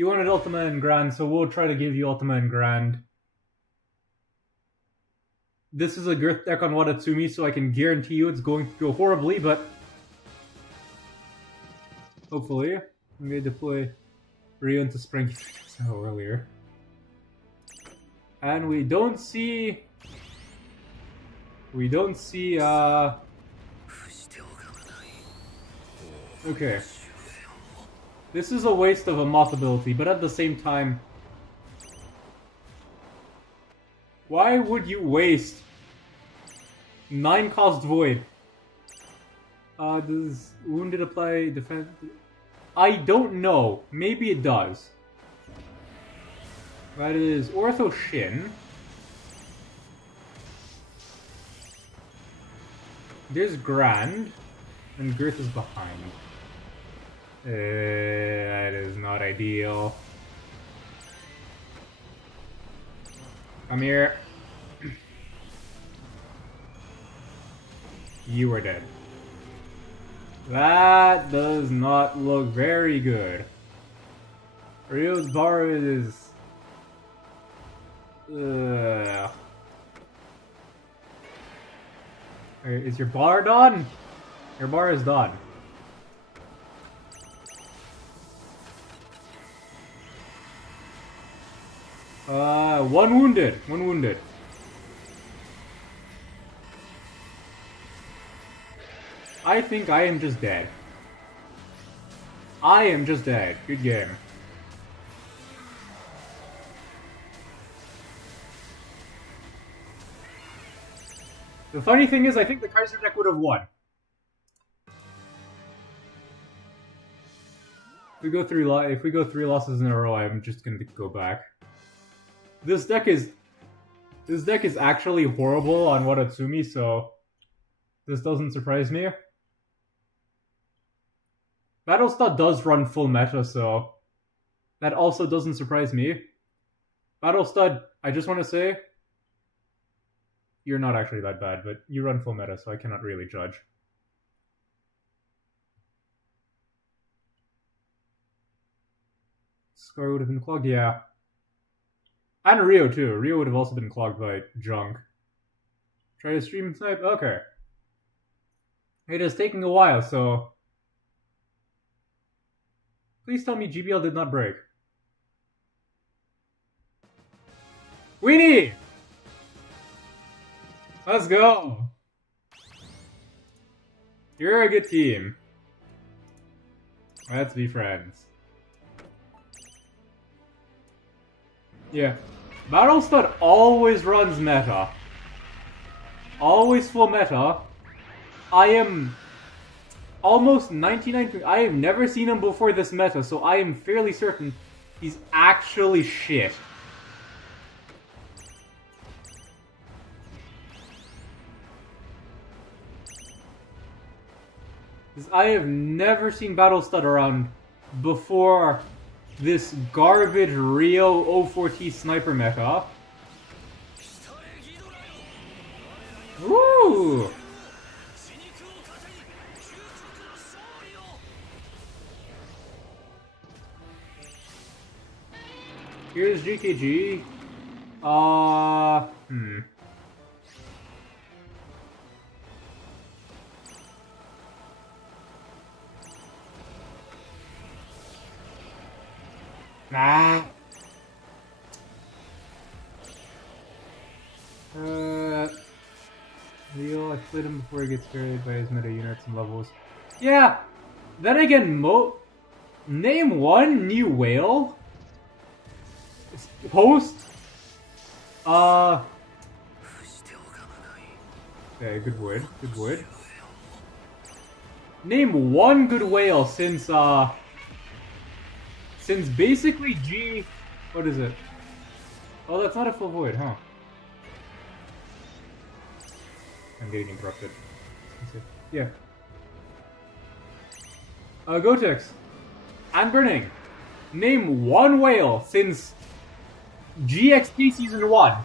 Ultima and Grand, so we'll try to give you Ultima and Grand. This is a Girth deck on Watatsumi, so I can guarantee you it's going to go horribly, but hopefully I'm going to deploy Rio into Spring earlier. And we don't see okay. This is a waste of a moth ability, but at the same time, why would you waste 9 cost void? Does wounded apply defense? I don't know. Maybe it does. That is Ortho Shin. There's Grand, and Girth is behind. That is not ideal. Come here. You are dead. That does not look very good. Rio's bar is... Is your bar done? Your bar is done. One wounded. One wounded. I think I am just dead. I am just dead. Good game. The funny thing is, I think the Kaiser deck would have won. If we go 3 losses in a row, I'm just gonna go back. This deck is actually horrible on Watatsumi, so this doesn't surprise me. Battlestar does run full meta, so that also doesn't surprise me. Battlestud, I just want to say, you're not actually that bad, but you run full meta, so I cannot really judge. Scar would have been clogged, yeah. And Rio, too. Rio would have also been clogged by junk. Try to stream and snipe? Okay. It is taking a while, so... Please tell me GBL did not break. Weenie! Let's go! You're a good team. Let's be friends. Yeah. Battlestud always runs meta. Always full meta. I am almost 99%. I have never seen him before this meta, so I am fairly certain he's actually shit. I have never seen Battlestud around before this garbage Rio 04T sniper mecha. Woo! Here's GKG. Nah. Leo, I split him before he gets carried by his meta units and levels. Yeah! Then again, name one new whale post. Okay, good wood. Good wood. Name one good whale since basically G... What is it? Oh, that's not a full void, huh? I'm getting interrupted. Yeah. Gotex. And Burning. Name one whale since GXP Season 1.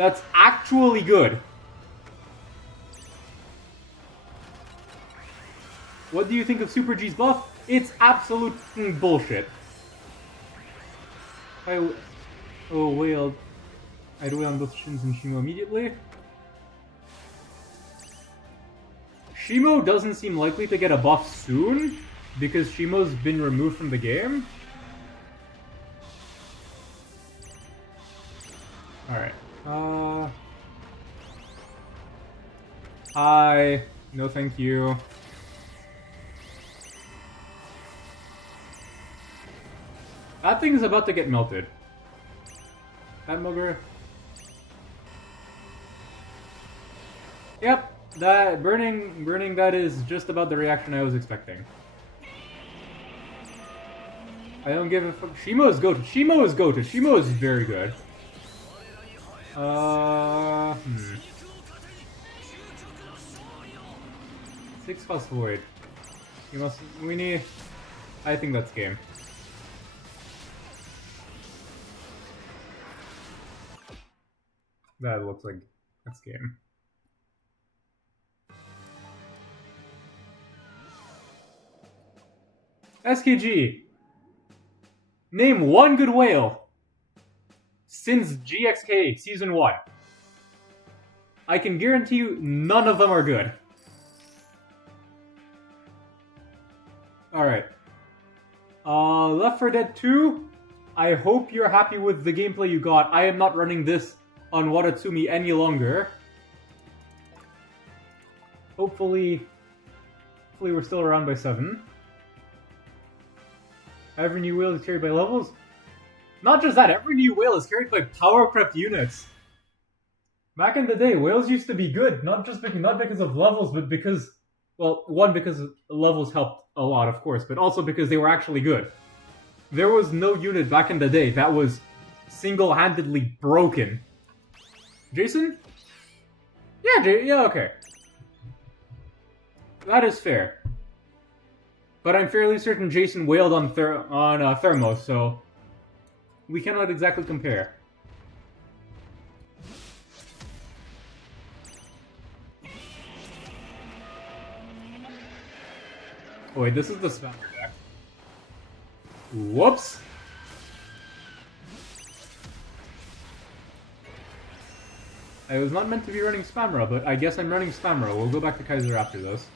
That's actually good. What do you think of Super G's buff? It's absolute bullshit. Oh, wailed. I'd wail on both Shins and Shimo immediately. Shimo doesn't seem likely to get a buff soon, because Shimo's been removed from the game. Alright. Hi. No thank you. That thing's about to get melted. That Mogre. Yep. That burning that is just about the reaction I was expecting. I don't give a fuck. Shimo is goated. Shimo is goated. Shimo is very good. 6 cost void. We need. I think that's game. That looks like that's game. SKG. Name one good whale since GXK Season 1. I can guarantee you none of them are good. Alright. Left 4 Dead 2, I hope you're happy with the gameplay you got. I am not running this on Watatsumi any longer. Hopefully we're still around by 7. Every new whale is carried by levels. Not just that, every new whale is carried by power crept units. Back in the day, whales used to be good, not because of levels, but because, well, one, because levels helped a lot, of course, but also because they were actually good. There was no unit back in the day that was single-handedly broken. Jason? Yeah, okay. That is fair. But I'm fairly certain Jason wailed on Thermos, so we cannot exactly compare. Oh wait, this is the spammer deck. Whoops! I was not meant to be running Spamra, but I guess I'm running Spamra. We'll go back to Kaiser after this.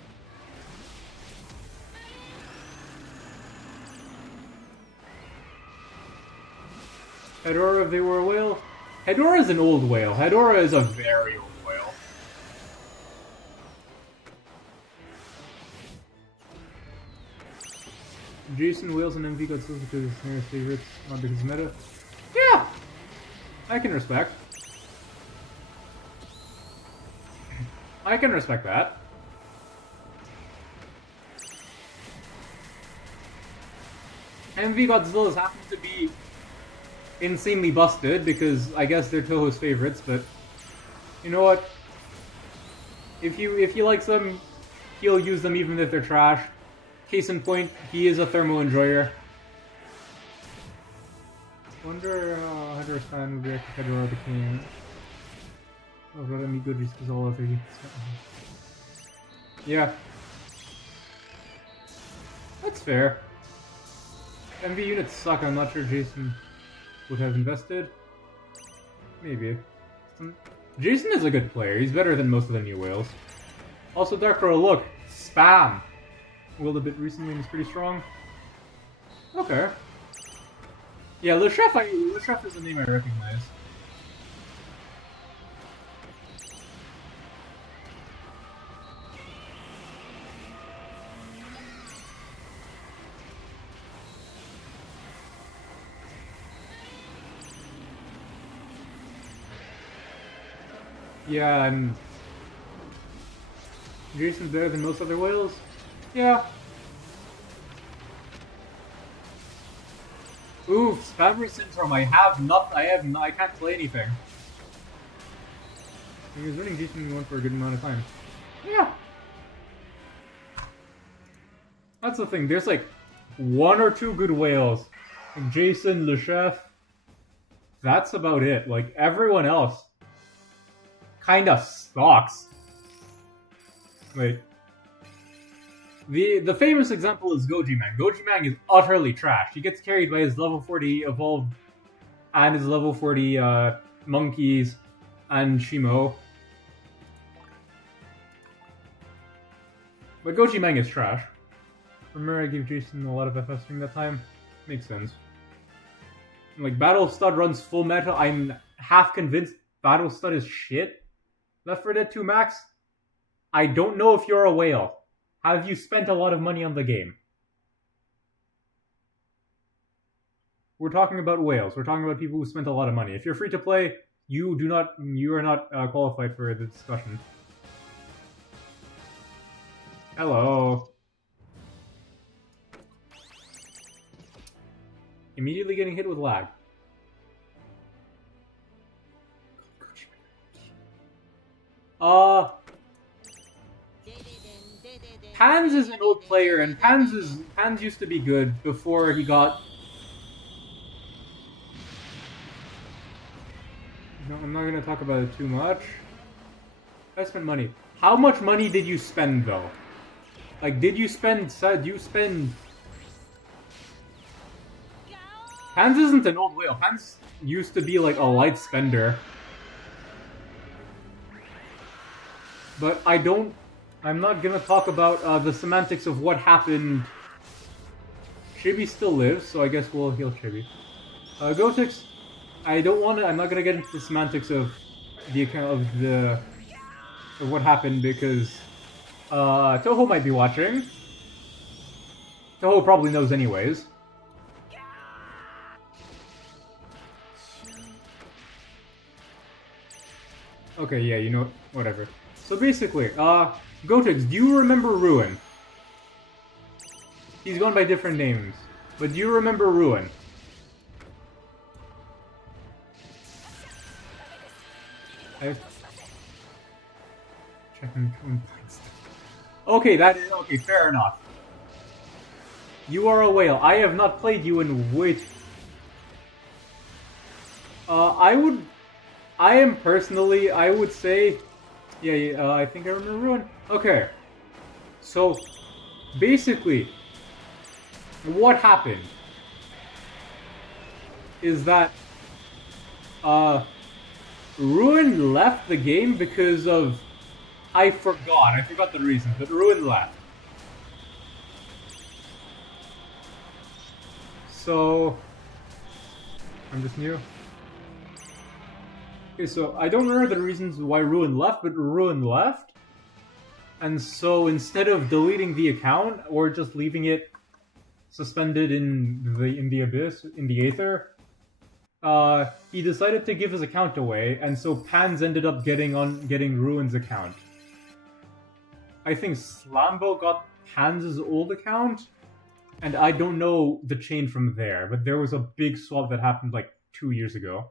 Hedorah, if they were a whale. Hedorah is an old whale. Hedorah is a very old whale. Jason whales and MV Godzilla because it's nearest favorites, not because it's meta. Yeah! I can respect. I can respect that. MV Godzillas happen to be insanely busted because I guess they're Toho's favorites, but you know what? If he likes them, he'll use them even if they're trash. Case in point, he is a thermal enjoyer. Wonder how Hedorah's fan would react if Hedorah became good just because all other units. Yeah. That's fair. MV units suck, I'm not sure Jason would have invested. Maybe. Jason is a good player, he's better than most of the new whales. Also, Darkrow, look! Spam! Wheeled a bit recently and is pretty strong. Okay. Yeah, Le Chef is a name I recognize. Yeah, and Jason's better than most other whales? Yeah. Oof, Spammer Syndrome, I can't play anything. He was running Jason 1 for a good amount of time. Yeah. That's the thing, there's like 1 or 2 good whales. Like Jason, Le Chef. That's about it. Like, everyone else kinda sucks. Wait. The famous example is Goji-Man. Goji-Man is utterly trash. He gets carried by his level 40 evolved and his level 40 monkeys and Shimo. But Goji-Man is trash. Remember I gave Jason a lot of FS during that time? Makes sense. Like, Battle Stud runs full meta. I'm half convinced Battle Stud is shit. Left 4 Dead 2 Max? I don't know if you're a whale. Have you spent a lot of money on the game? We're talking about whales. We're talking about people who spent a lot of money. If you're free to play, you are not qualified for the discussion. Hello. Immediately getting hit with lag. Pans is an old player, and Pans used to be good before he got. No, I'm not gonna talk about it too much. I spent money. How much money did you spend though? Like, did you spend? Do you spend? Pans isn't an old whale. Pans used to be like a light spender. But I'm not gonna talk about the semantics of what happened. Chibi still lives, so I guess we'll heal Chibi. Gotex, I'm not gonna get into the semantics of the account of what happened because Toho might be watching. Toho probably knows anyways. Okay, yeah, you know, whatever. So basically, Gotex, do you remember Ruin? He's gone by different names, but do you remember Ruin? Checking points. Okay, okay, fair enough. You are a whale. I have not played you in way. I would say, yeah, I think I remember Ruin. Okay, so basically, what happened is that Ruin left the game because of I forgot the reason, but Ruin left. So I'm just new. Okay, so I don't remember the reasons why Ruin left, but Ruin left. And so instead of deleting the account or just leaving it suspended in the abyss, in the aether, he decided to give his account away, and so Pans ended up getting Ruin's account. I think Slambo got Pans' old account, and I don't know the chain from there, but there was a big swap that happened like 2 years ago.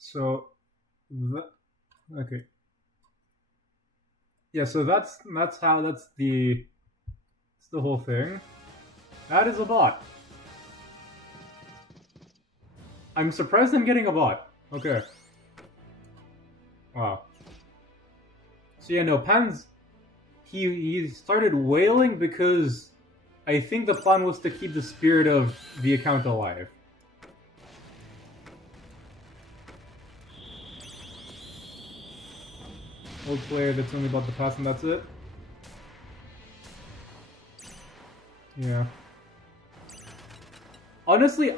So, okay. Yeah, so that's the whole thing. That is a bot. I'm surprised I'm getting a bot. Okay. Wow. So yeah, no, Pans, he started wailing because I think the plan was to keep the spirit of the account alive. Old player that's only bought the pass and that's it. Yeah. Honestly,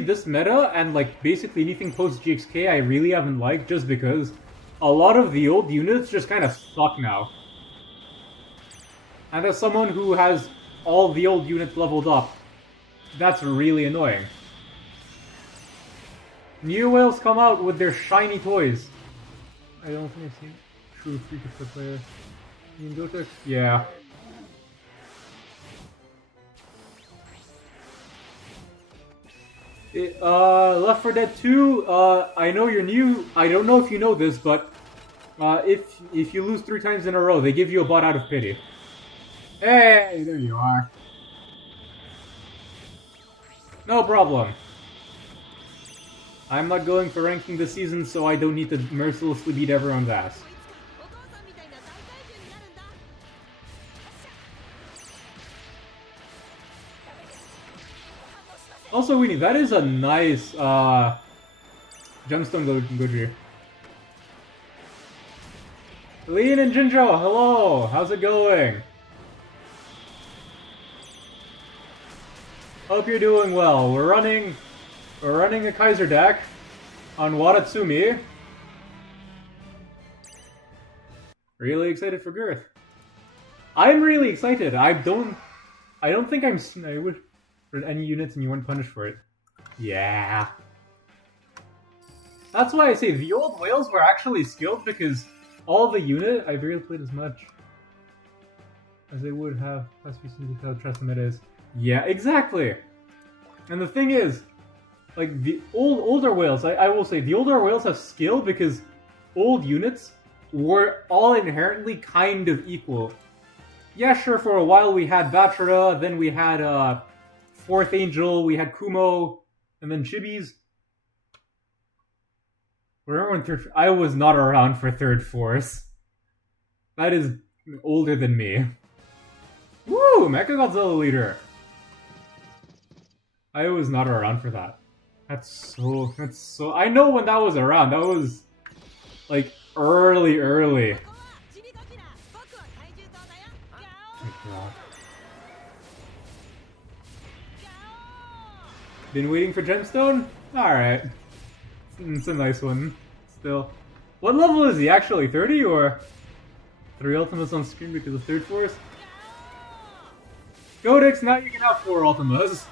this meta and like basically anything post GXK I really haven't liked just because a lot of the old units just kind of suck now. And as someone who has all the old units leveled up, that's really annoying. New whales come out with their shiny toys. I don't think I've seen true free-to-play player. You mean Gotek? Yeah. Left 4 Dead 2, I know you're new. I don't know if you know this, but if you lose 3 times in a row, they give you a bot out of pity. Hey, there you are. No problem. I'm not going for ranking this season, so I don't need to mercilessly beat everyone's ass. Also, Weenie, that is a nice gemstone Goji. Lean and Jinjo, hello! How's it going? Hope you're doing well. We're running a Kaiser deck on Watatsumi. Really excited for Girth. I'm really excited. I don't think I wish for any units and you weren't punished for it. Yeah. That's why I say the old whales were actually skilled, because all the unit I barely played as much as they would have plus recently how trust the meta is. Yeah, exactly. And the thing is, like the older whales, I will say the older whales have skill because old units were all inherently kind of equal. Yeah, sure, for a while we had Bachara, then we had Fourth Angel, we had Kumo, and then Chibis. Remember when third? I was not around for Third Force. That is older than me. Woo! Mecha Godzilla leader! I was not around for that. That's so... I know when that was around. That was... like, early. Oh my god. Been waiting for Gemstone? Alright. It's a nice one. Still. What level is he actually? 30 or 3 ultimates on screen because of Third Force? Codex, now you can have 4 ultimates.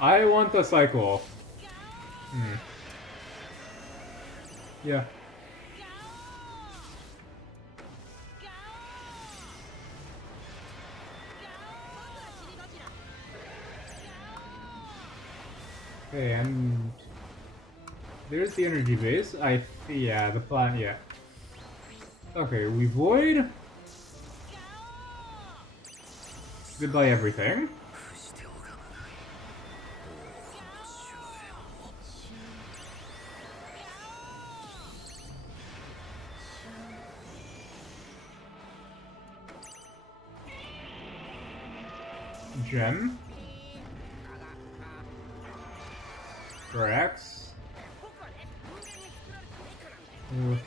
I want the cycle. Yeah. Okay, and there's the energy base. Yeah, the plan, yeah. Okay, we void. Goodbye everything. Gem. Rex. We're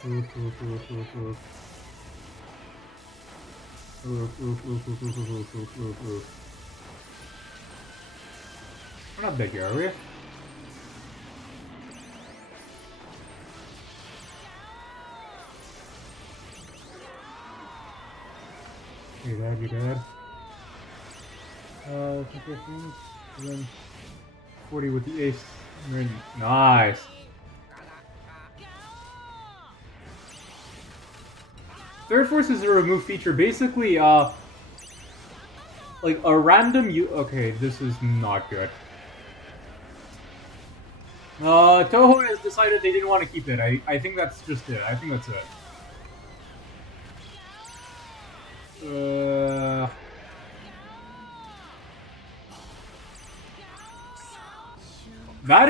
not big here, are we? You dead, you dead. 15, and then 40 with the ace. Nice. Third Force is a remove feature. Basically, like a random okay, this is not good. Toho has decided they didn't want to keep it. I think that's just it. I think that's it. That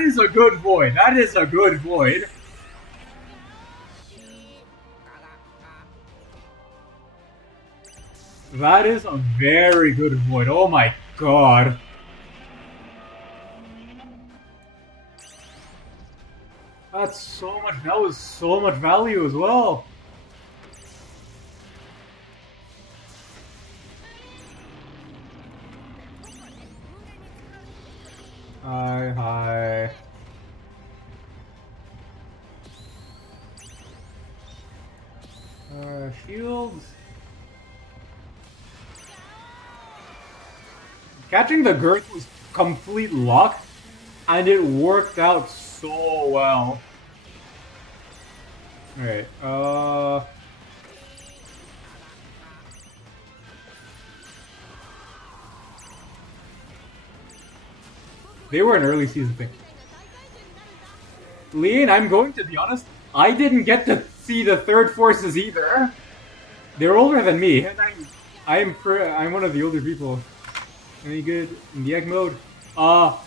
is a good void. That is a good void. That is a very good void. Oh my god. That's so much. That was so much value as well. Hi. Shields. Catching the Girth was complete luck. And it worked out so well. Alright, they were an early season thing. Lean, I'm going to be honest, I didn't get to see the third forces either. They're older than me, and I'm one of the older people. Any good in the egg mode? I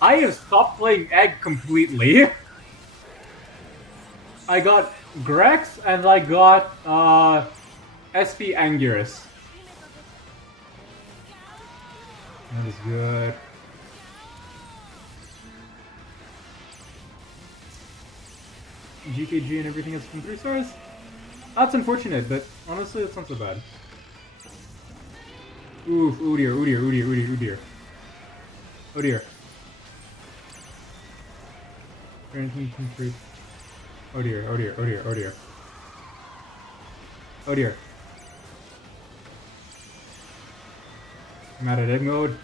have stopped playing egg completely. I got Grex and I got SP Anguirus. That is good. GKG and everything has been 3 stars? That's unfortunate, but honestly, it's not so bad. Oof, oh dear, oh dear, oh dear, oh dear, oh dear. Oh dear. Oh dear, oh dear, oh dear, oh dear. Oh dear. I'm out of egg mode.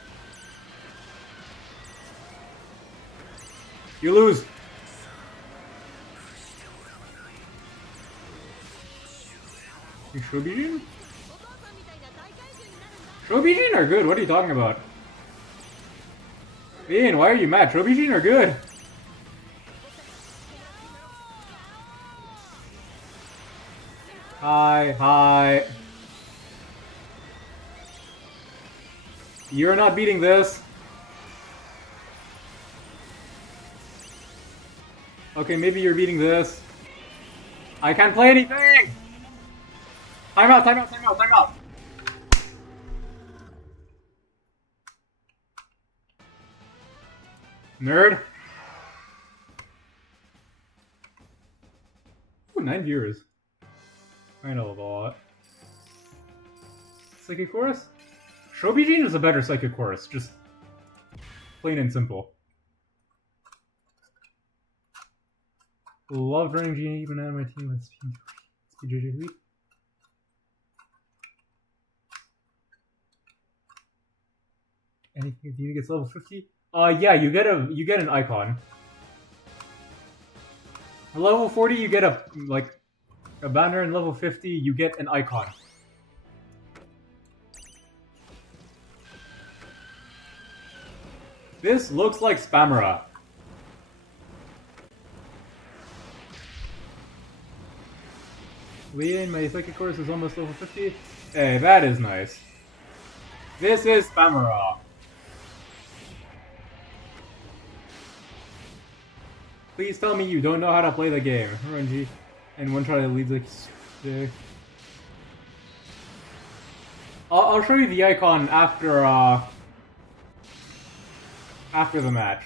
You lose! Shobijin? Shobijin are good, what are you talking about? Ian, why are you mad? Shobijin are good! Hi, hi. You're not beating this. Okay, maybe you're beating this. I can't play anything! Time out, time out, time out, time out! Nerd. Ooh, 9 viewers. I know a lot. Psychic Chorus? Shobijin is a better Psychic Chorus, just plain and simple. Love running Genie even out of my team with Speed JJ Elite. Anything if you gets level 50? Yeah, you get an icon. At level 40 you get a banner, and level 50 you get an icon. This looks like Spamera. Leon, my Psychic Course is almost level 50. Hey, that is nice. This is Spamera. Please tell me you don't know how to play the game. RNG. And one try to lead like stick. I'll show you the icon after the match.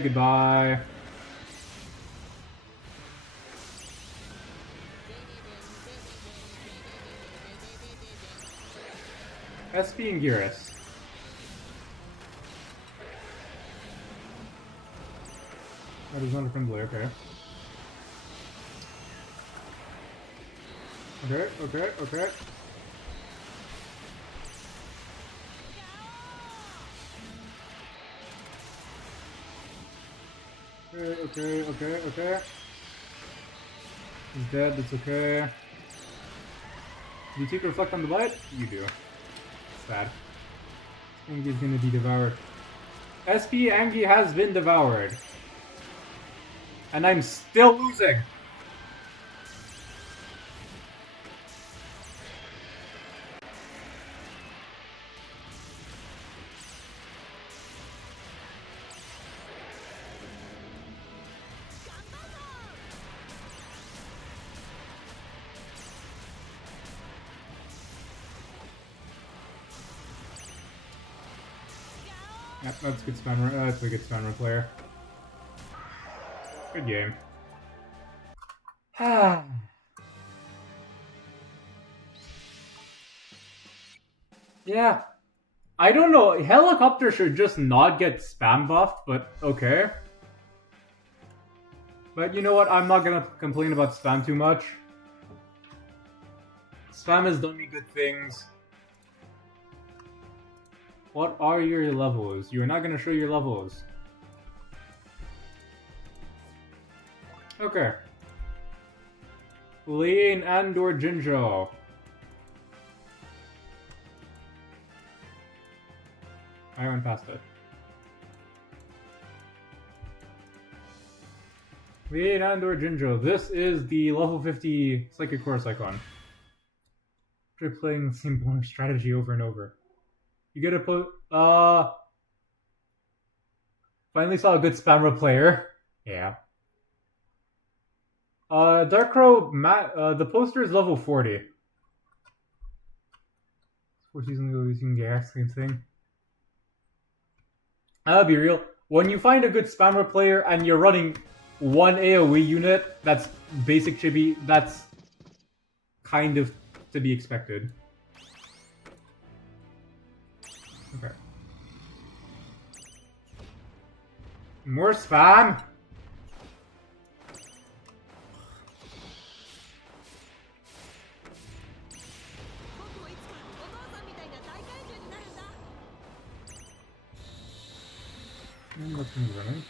Goodbye. SP and Gearus. That is not a friendly, okay. Okay, okay, okay. Okay, okay, okay. He's dead, it's okay. Do you take Reflect on the Blight? You do. Sad. Angi's gonna be devoured. SP Angi has been devoured. And I'm still losing! Yep, that's good spammer. That's a good spammer player. Good game. Yeah. I don't know. Helicopter should just not get spam buffed, but okay. But you know what? I'm not gonna complain about spam too much. Spam has done me good things. What are your levels? You're not gonna show your levels. Okay. Lane and/or Jinjo. I went past it. Lane and/or Jinjo. This is the level 50 Psychic Chorus icon. Try playing the same bonus strategy over and over. You gotta put. Finally saw a good Spamra player. Yeah. Dark Crow, the poster is level 40. 4 seasons ago, using gas, same thing. I'll be real. When you find a good Spamra player and you're running one AoE unit, that's basic chibi, that's kind of to be expected. Okay. More spam! What's running?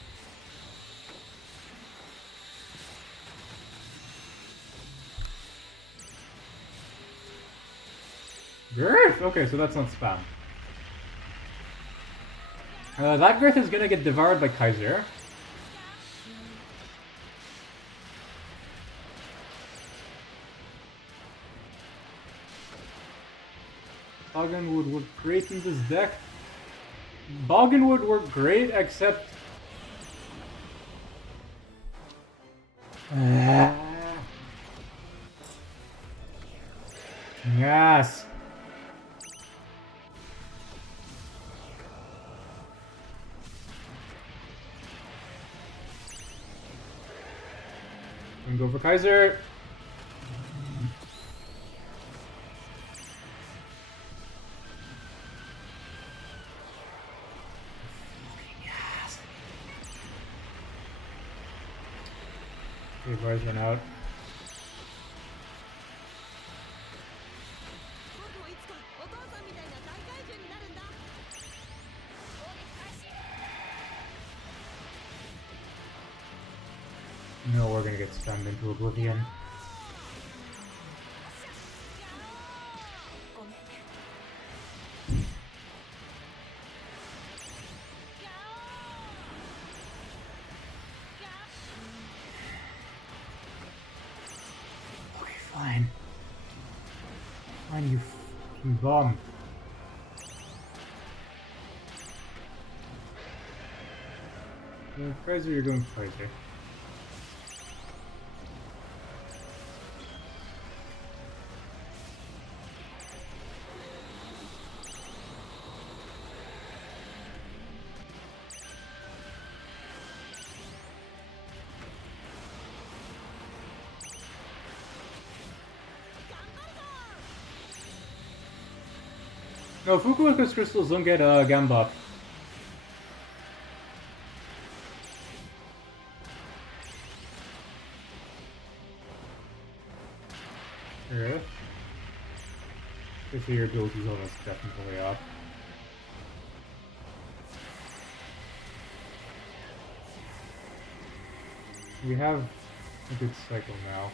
Girth! Okay, so that's not spam. That Girth is gonna get devoured by Kaiser. Bogan would work great in this deck. Bogan would work great, except... Yes! And go for Kaiser. Yes. Okay, bars run out. No, we're gonna get spammed into oblivion. Okay, fine. Fine, you fucking bum. Kaiser, you're going for Kaiser. No, Fukuoka's crystals don't get Gam buff. Yeah. If your ability's almost definitely off. We have a good cycle now.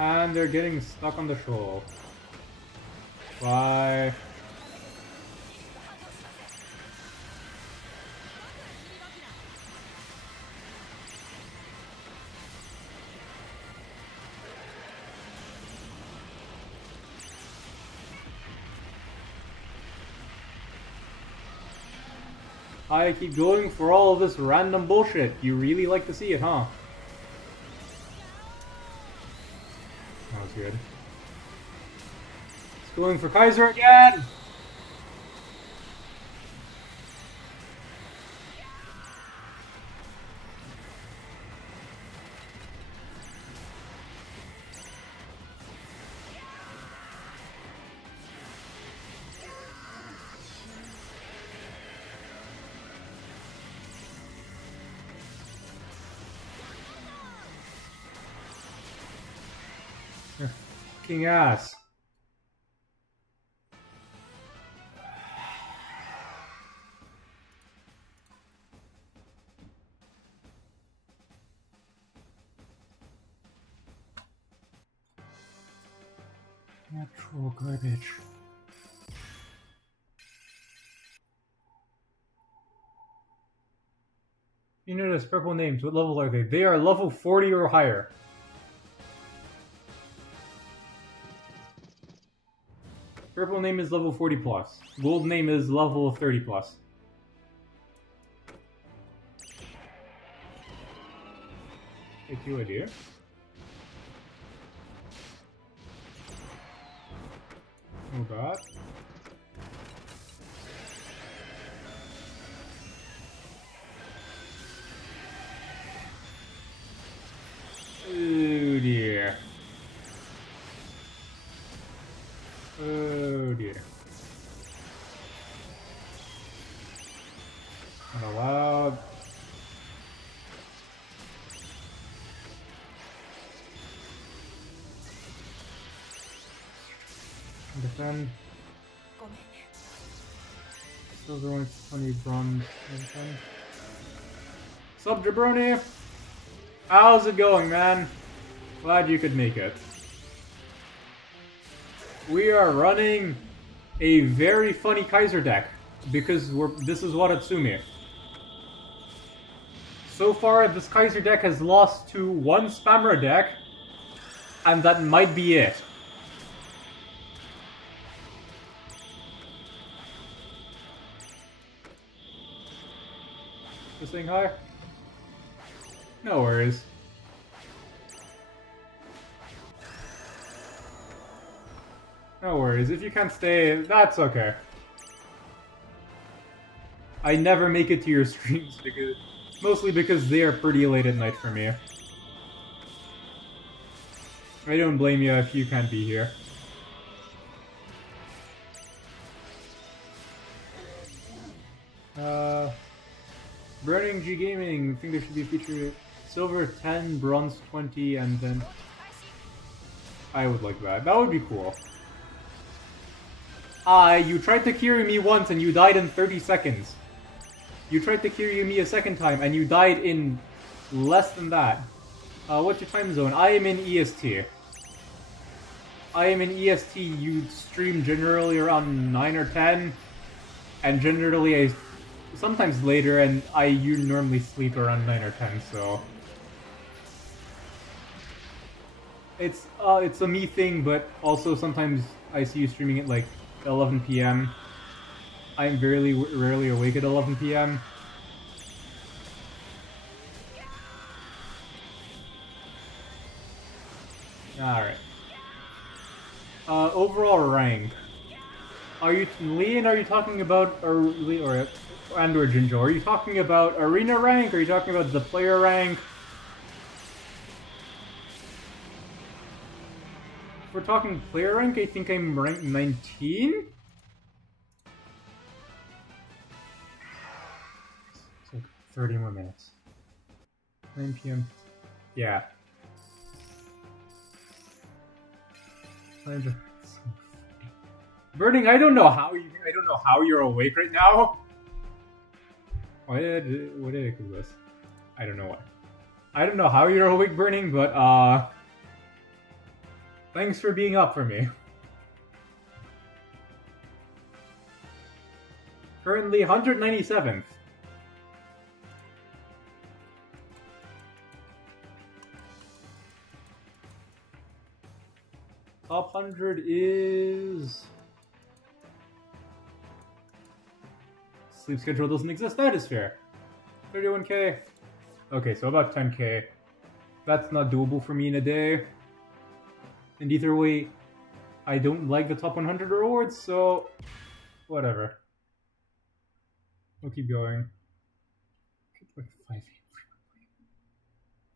And they're getting stuck on the shoal. Bye. I keep going for all of this random bullshit. You really like to see it, huh? That was good. It's going for Kaiser again! kicking ass. Natural garbage. You notice purple names. What level are they? They are level 40 or higher. Purple name is level 40 plus. Gold name is level 30 plus. Take you idea. Oh god. Oh dear. Oh dear. Not allowed. Defend. Silver 120 bronze. Sup, Jabroni? How's it going, man? Glad you could make it. We are running a very funny Kaiser deck because this is Watatsumi. So far, this Kaiser deck has lost to one Spammer deck, and that might be it. Just saying hi? No worries. No worries. If you can't stay, that's okay. I never make it to your streams mostly because they are pretty late at night for me. I don't blame you if you can't be here. Burning G Gaming, I think there should be a feature silver 10, bronze 20, and then I would like that. That would be cool. You tried to carry me once and you died in 30 seconds. You tried to carry me a second time and you died in less than that. What's your time zone? I am in EST. I am in EST. You stream generally around 9 or 10. And generally I sometimes later, and you normally sleep around 9 or 10, so it's a me thing, but also sometimes I see you streaming at like 11 p.m. I'm very rarely awake at 11 p.m. Alright. Overall rank. Are you Lee, and are you talking about or Jinjo? Are you talking about arena rank? Are you talking about the player rank? If we're talking player rank, I think I'm ranked 19? It's like 30 more minutes. 9 p.m. Yeah. Burning, I don't know how you're awake right now. What did I do this? I don't know what. I don't know how you're awake, Burning, but thanks for being up for me. Currently 197th. Top 100 is... Sleep schedule doesn't exist, that is fair. 31k. Okay, so about 10k. That's not doable for me in a day. And either way, I don't like the top 100 rewards, so... whatever. We'll keep going. Like 5 a.m.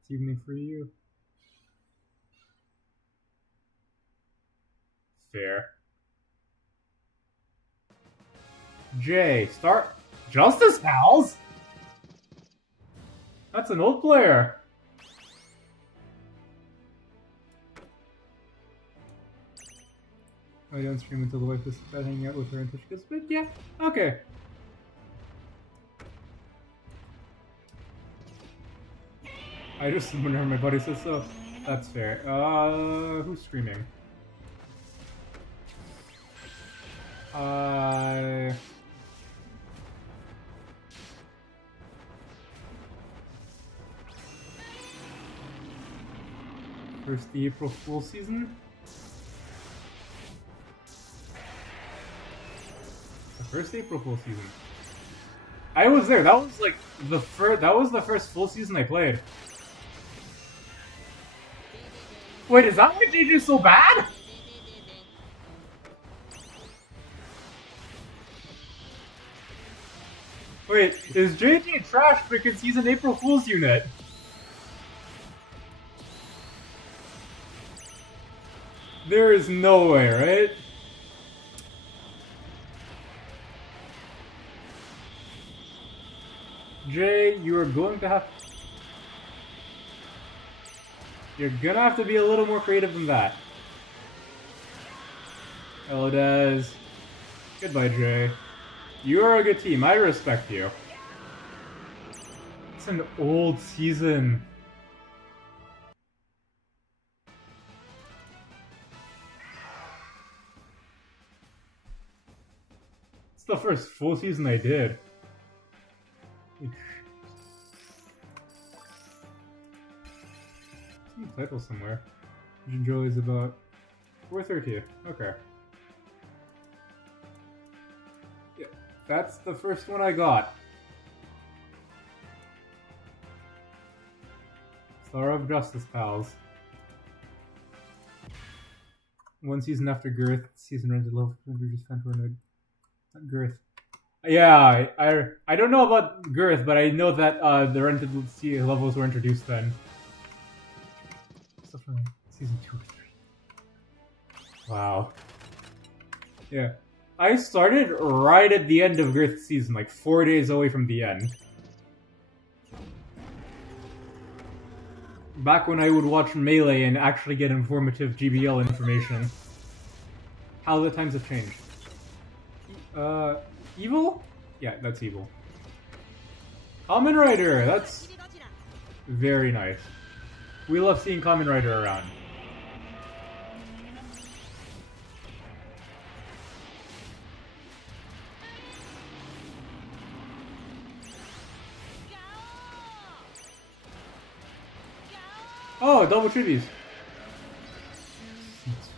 It's evening for you. Fair. J, start Justice Pals? That's an old player. I don't stream until the wife is hanging out with her until she goes, but yeah, okay. I just whenever my buddy says so. That's fair. Who's streaming? First the April Fool season? The first April Fool season. I was there. That was like the first. That was the first full season I played. Wait, is that why JJ's so bad? Wait, is JJ trash because he's an April Fool's unit? There is no way, right? Jay, you are going to have... You're gonna have to be a little more creative than that. Hello, Des. Goodbye, Jay. You are a good team. I respect you. It's an old season. It's the first full season I did. Some title somewhere. Joey is about 4:30. Okay. Yeah, that's the first one I got. Star of Justice, pals. One season after Girth, season rented level just fan for Girth. Yeah, I don't know about Girth, but I know that the rented levels were introduced then. Stuff from season 2 or 3. Wow. Yeah. I started right at the end of Girth's season, like 4 days away from the end. Back when I would watch Melee and actually get informative GBL information. How the times have changed. Evil? Yeah, that's evil. Kamen Rider! That's very nice. We love seeing Kamen Rider around. Oh, double tributes.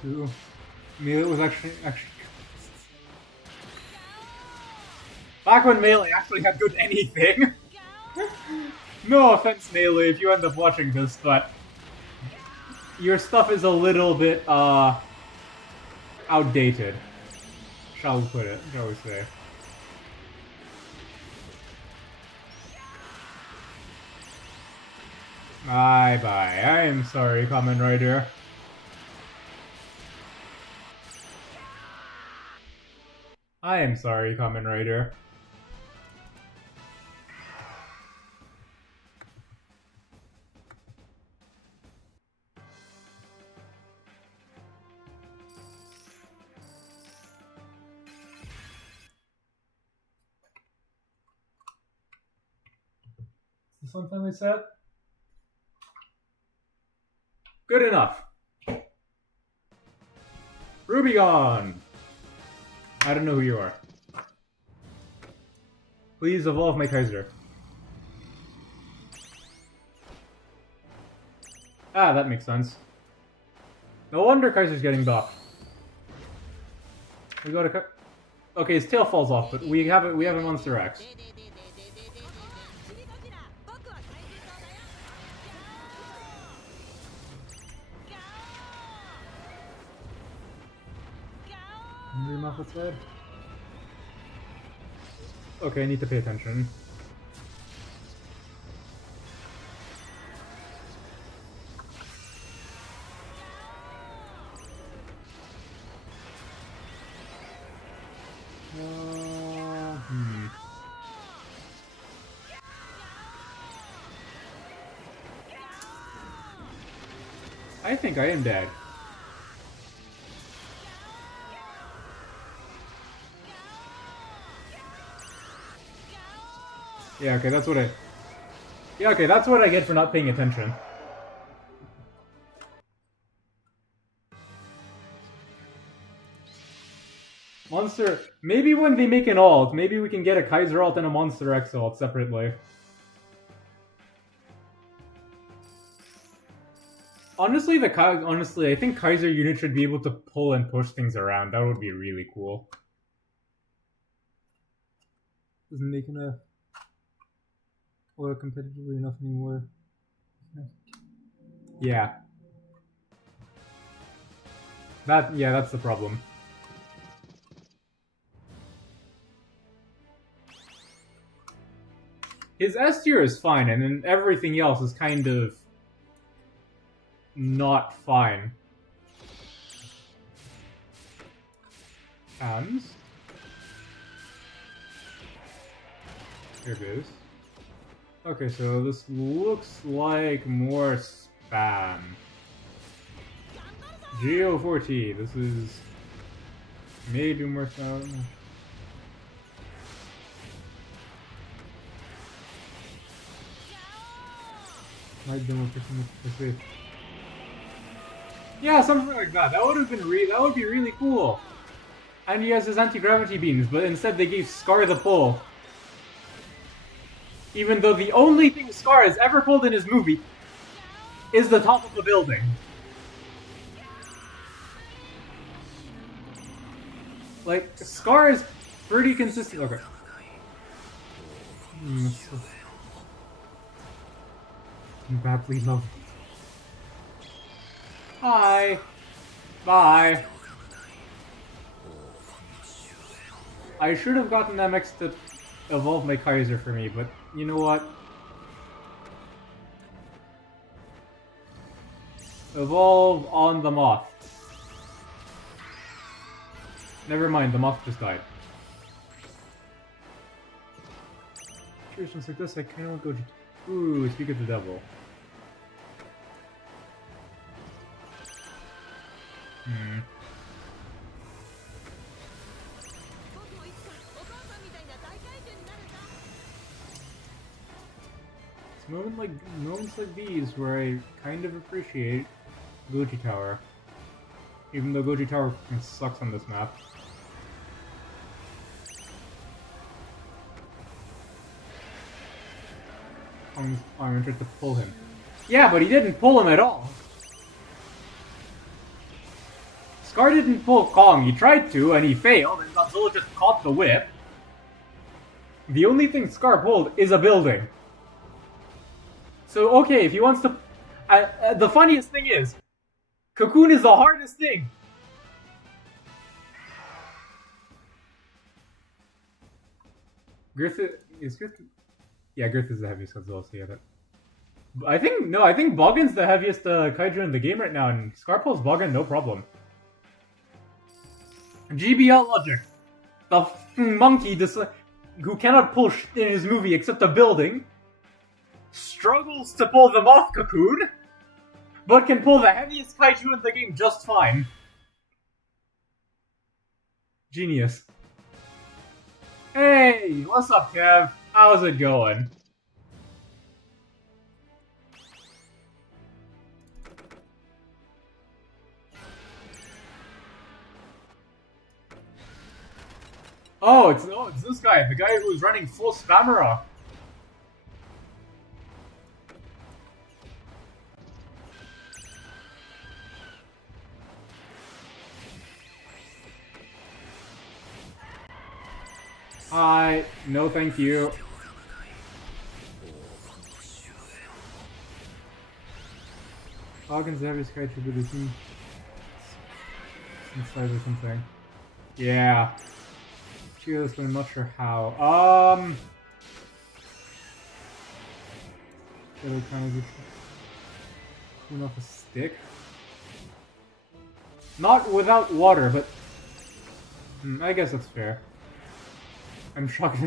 Two. Melee was actually back when Melee actually had good anything. No offense, Melee, if you end up watching this, but your stuff is a little bit outdated. Shall we put it? Shall we say? Bye bye. I am sorry, Kamen Rider. I am sorry, Kamen Rider. Is this one family set? Good enough. Rubigon! I don't know who you are. Please evolve my Kaiser. Ah, that makes sense. No wonder Kaiser's getting buffed. We go to okay, his tail falls off, but we have a Monster X. Off its head. Okay, I need to pay attention. I think I am dead. Yeah, okay, that's what I... Yeah, okay, that's what I get for not paying attention. Monster... Maybe when they make an alt, maybe we can get a Kaiser alt and a Monster X alt separately. Honestly, I think Kaiser unit should be able to pull and push things around. That would be really cool. Doesn't make enough or competitively enough anymore. Yeah. That's the problem. His S tier is fine, and then everything else is kind of not fine. And here it is. Okay, so this looks like more spam. Geo4T, this is maybe more spam. Might be more percent. Yeah, something like that. That would have been that would be really cool. And he has his anti-gravity beams, but instead they gave Scar the pull. Even though the only thing Scar has ever pulled in his movie is the top of the building. Like, Scar is pretty consistent. Okay. Badly loved. Hi. Bye. I should have gotten MX to evolve my Kaiser for me, but you know what? Evolve on the moth. Never mind, the moth just died. Situations like this, I kinda want to go... Ooh, speak of the devil. It's moments like these where I kind of appreciate Goji Tower. Even though Goji Tower sucks on this map. I'm interested to pull him. Yeah, but he didn't pull him at all. Scar didn't pull Kong. He tried to, and he failed, and Godzilla just caught the whip. The only thing Scar pulled is a building. So, okay, if he wants to... the funniest thing is, Cocoon is the hardest thing. Griffith... Is Griffith... Yeah, Griffith is the heaviest Godzilla, so yeah, that... I think Boggan's the heaviest Kaiju in the game right now, and Scar pulls Boggan, no problem. GBL logic. The monkey who cannot pull in his movie except a building struggles to pull the moth cocoon, but can pull the heaviest kaiju in the game just fine. Genius. Hey, what's up, Kev? How's it going? Oh, it's this guy, the guy who's running full Spamera. Hi, no thank you. Hawkins every scratch with the team inside or something. Yeah. Cheers, but I'm not sure how. It'll kind of just clean off a stick. Not without water, but I guess that's fair. I'm shocked.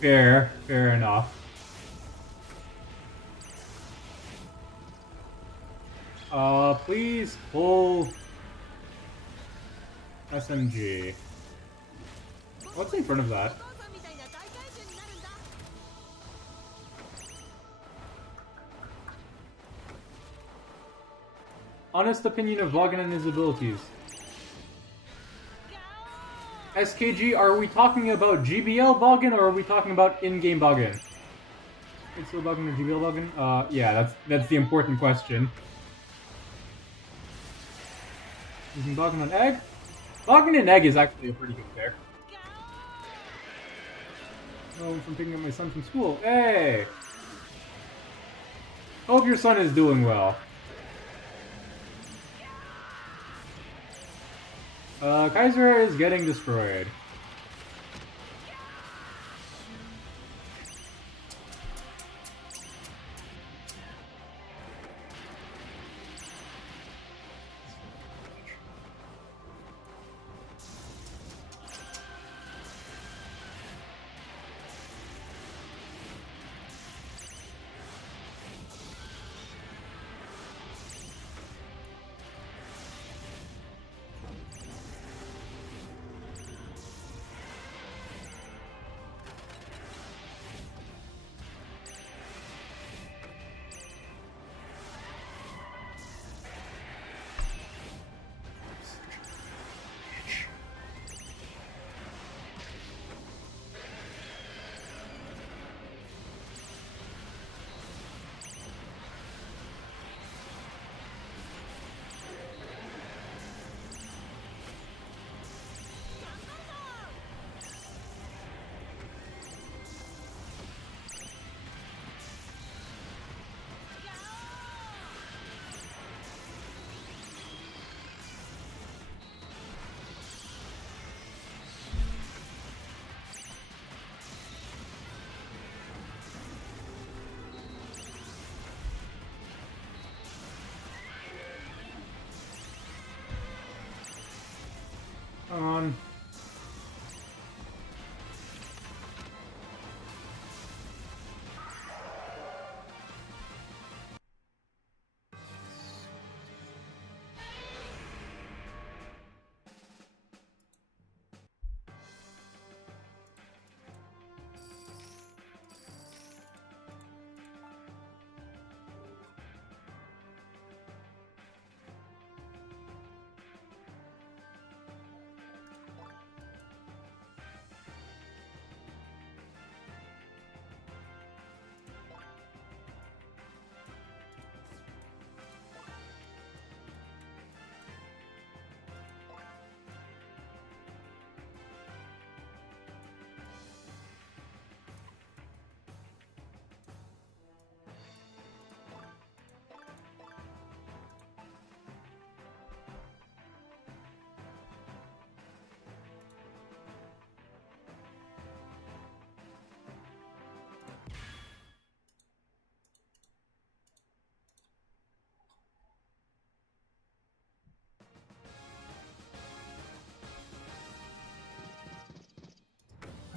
Fair enough. Please pull SMG. What's in front of that? honest opinion of Vaughan and his abilities. SKG, are we talking about GBL Vaughan or are we talking about in-game Vaughan? It's still Vaughan or GBL Vaughan? Yeah, that's the important question. Using Vaughan on Egg? Vaughan and Egg is actually a pretty good pair. Oh, from picking up my son from school. Hey! Hope your son is doing well. Kaiser is getting destroyed. Come on.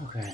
Okay.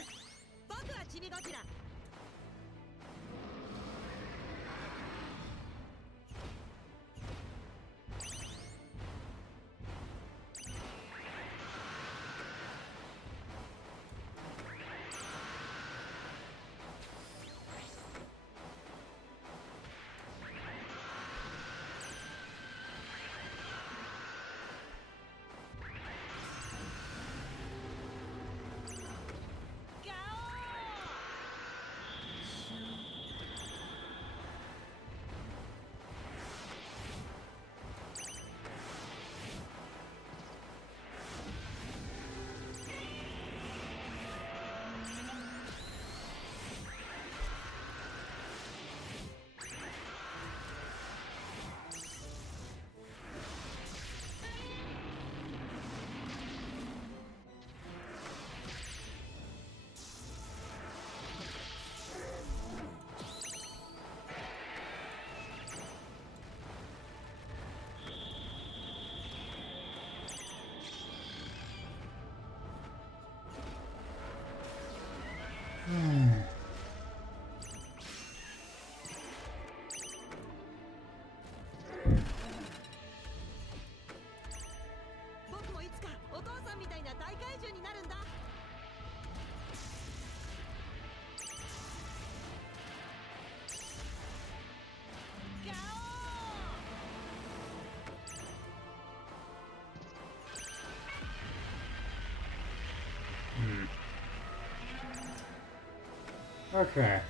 Okay.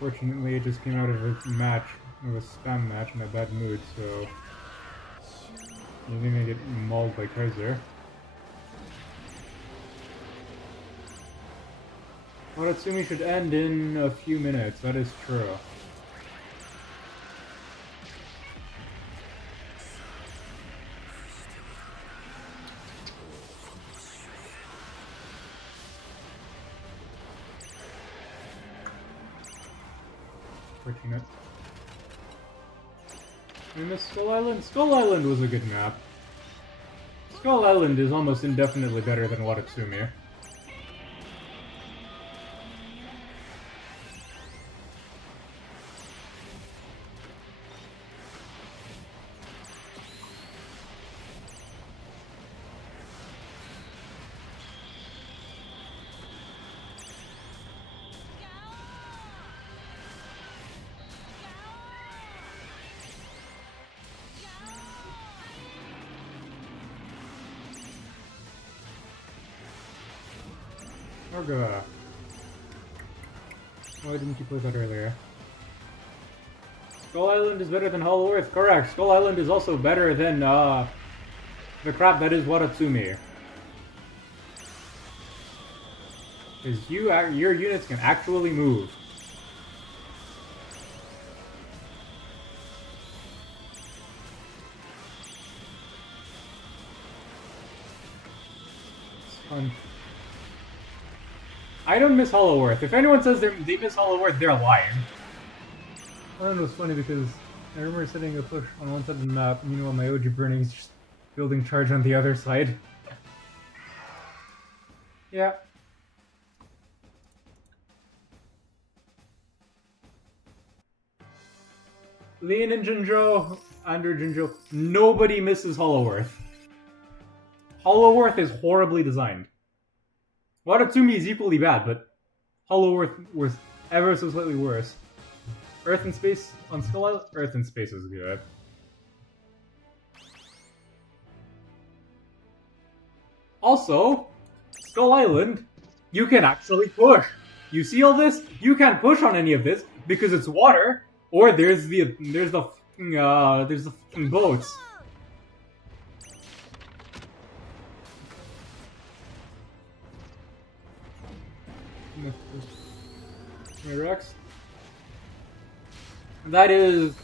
Fortunately, it just came out of a match, of a spam match, in a bad mood, so I'm gonna get mauled by Kaiser. Watatsumi should end in a few minutes, that is true. Fortunate. I missed Skull Island? Skull Island was a good map. Skull Island is almost indefinitely better than Watatsumi. Orga. Why didn't you play that earlier? Skull Island is better than Hollow Earth. Correct. Skull Island is also better than the crap that is Watatsumi. Because your units can actually move. It's fun. I don't miss Hollow Earth. If anyone says they miss Hollow Earth, they're lying. I thought it was funny because I remember setting a push on one side of the map, and meanwhile my OG Burning's just building charge on the other side. Yeah. Lean and Jinjo, Andrew Jinjo, nobody misses Hollow Earth. Hollow Earth is horribly designed. Watatsumi is equally bad, but Hollow Earth was ever so slightly worse. Earth and Space on Skull Island? Earth and Space is good. Also, Skull Island, you can actually push. You see all this? You can't push on any of this because it's water, or there's the fucking boats. Rex. That is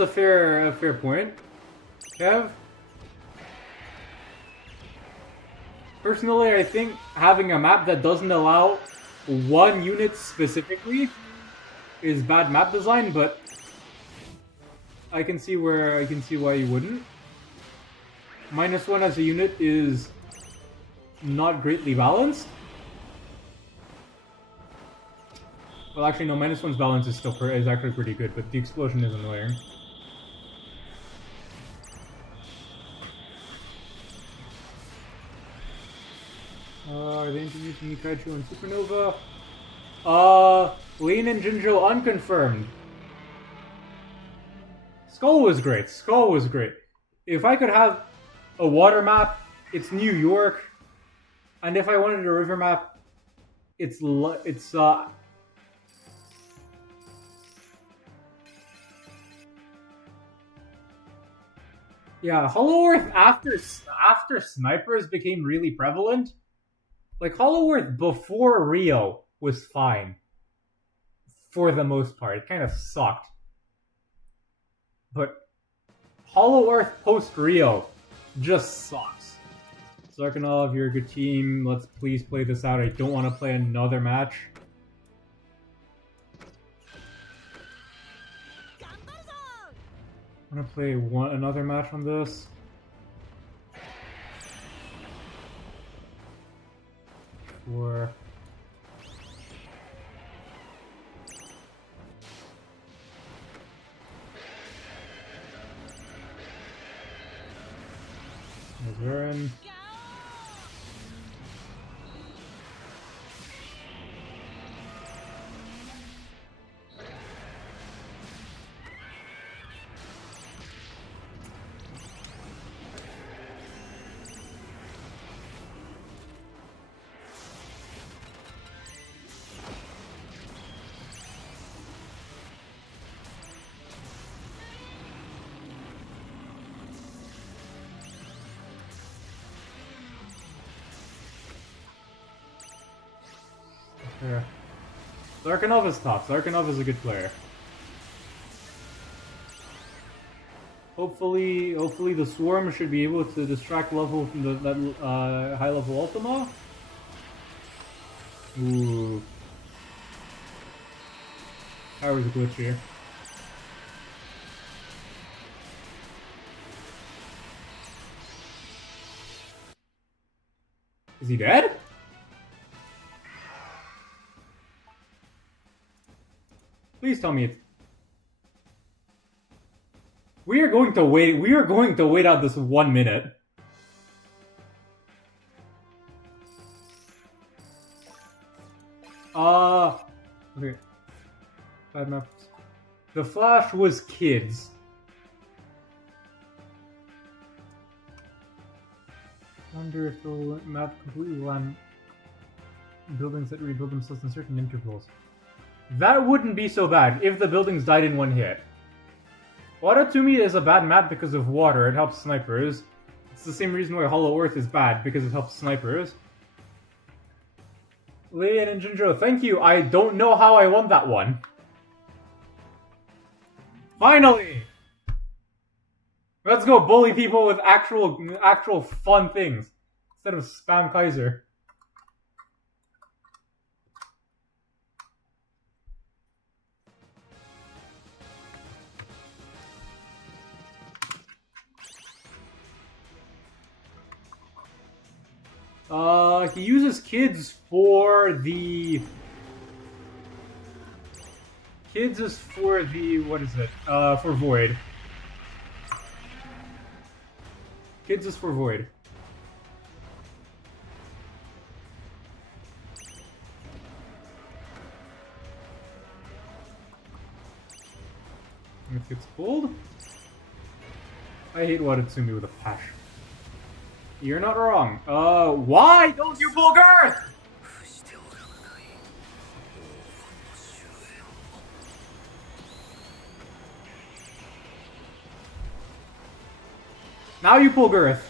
a fair point, Kev. Personally, I think having a map that doesn't allow one unit specifically is bad map design, but I can see why you wouldn't. -1 as a unit is not greatly balanced. Well, actually, no. -1's balance is actually pretty good, but the explosion is annoying. Are they introducing Kaiju and Supernova? Lean and Jinjo unconfirmed. Skull was great. Skull was great. If I could have a water map, it's New York. And if I wanted a river map, it's yeah, Hollow Earth after snipers became really prevalent. Like Hollow Earth before Rio was fine. For the most part. It kind of sucked. But Hollow Earth post Rio just sucks. Sarkanov, you're a good team. Let's please play this out. I don't want to play another match. I'm gonna play another match on this. Sure. Mazurin. Yeah. Zarkanov is top. Zarkanov is a good player. Hopefully the Swarm should be able to distract level from that high level Ultima. Ooh. Power's a glitch here. Is he dead? Please tell me it's... We are going to wait out this 1 minute. Okay. Bad maps. The Flash was kids. Wonder if the map completely land buildings that rebuild themselves in certain intervals. That wouldn't be so bad if the buildings died in one hit. Watatumi is a bad map because of water. It helps snipers. It's the same reason why Hollow Earth is bad, because it helps snipers. Leian and Jinjo, thank you. I don't know how I won that one. Finally! Let's go bully people with actual fun things instead of spam Kaiser. He uses kids for the... Kids is for the... what is it? For Void. Kids is for Void. If it's pulled? I hate Watatsumi with a passion. You're not wrong. Why don't you pull Girth? Now you pull Girth.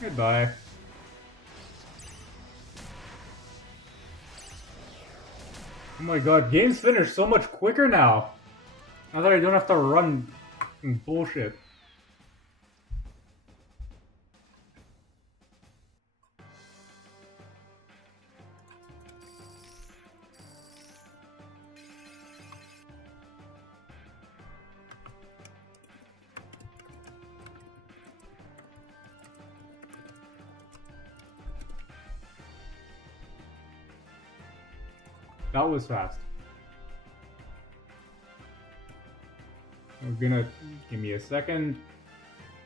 Goodbye. Oh my god, games finish so much quicker now. Now that I don't have to run bullshit. That was fast. I'm gonna... give me a second.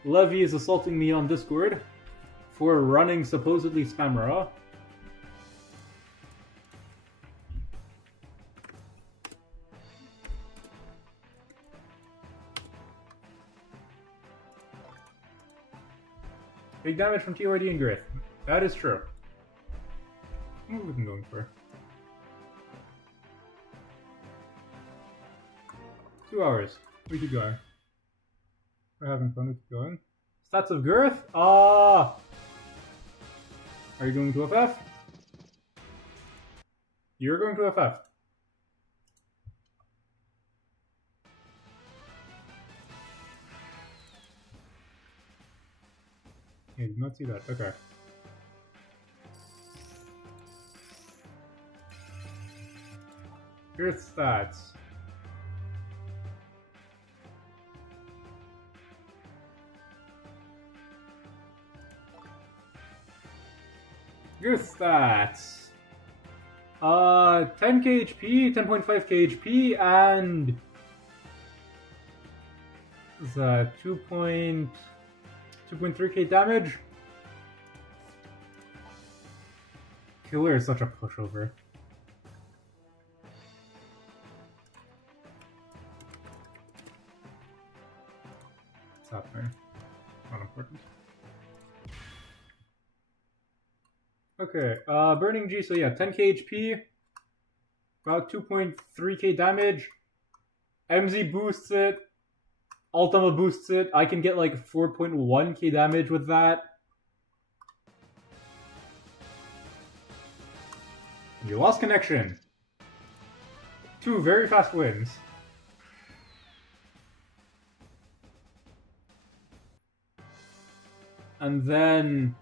Levy is assaulting me on Discord for running supposedly Spamera. Big damage from TYD and Grith. That is true. What are we going for? 2 hours. We keep going. We're having fun. We keep going. Stats of Girth? Are you going to FF? You're going to FF. Yeah, did not see that. Okay. Girth stats. Girth stats. 10k HP, 10.5k HP, and 2.3k damage. Killer is such a pushover. What's happening? Not important. Okay, Burning G, so yeah, 10k HP, about 2.3k damage. MZ boosts it, Ultima boosts it. I can get like 4.1k damage with that. You lost connection. 2 very fast wins. And then...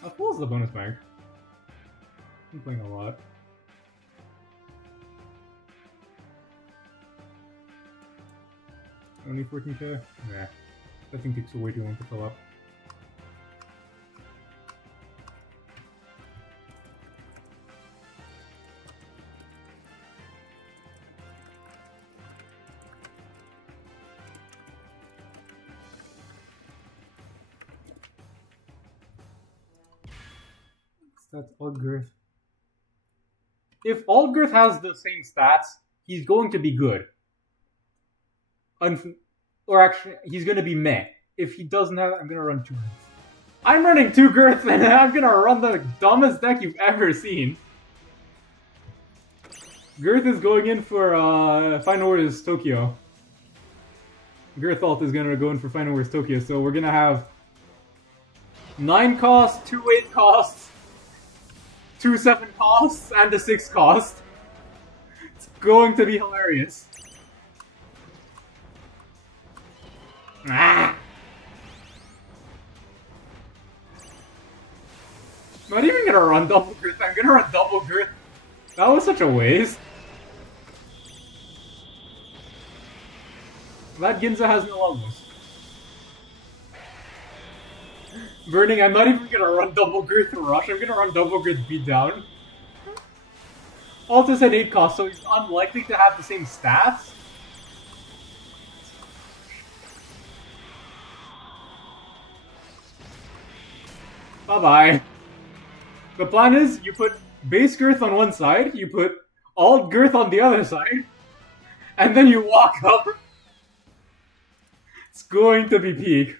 how full is the bonus bank? I'm playing a lot. Only 14k? Nah. That thing takes way too long to fill up. That's Aldgirth. If Aldgirth has the same stats, he's going to be good. Or actually, he's going to be meh. If he doesn't have it, I'm going to run 2 Girths. I'm running 2 Girths and I'm going to run the dumbest deck you've ever seen. Girth is going in for Final Wars Tokyo. Girthalt is going to go in for Final Wars Tokyo, so we're going to have 9 costs, 2 8 costs, 2 7 costs, and a 6 cost. It's going to be hilarious. Ah! Not even gonna run double girth, I'm gonna run double girth. That was such a waste. That Ginza has no levels. Burning, I'm not even gonna run double girth rush, I'm gonna run double girth beatdown. Altus had 8 costs, so he's unlikely to have the same stats. Bye-bye. The plan is, you put base girth on one side, you put alt girth on the other side, and then you walk up. It's going to be peak.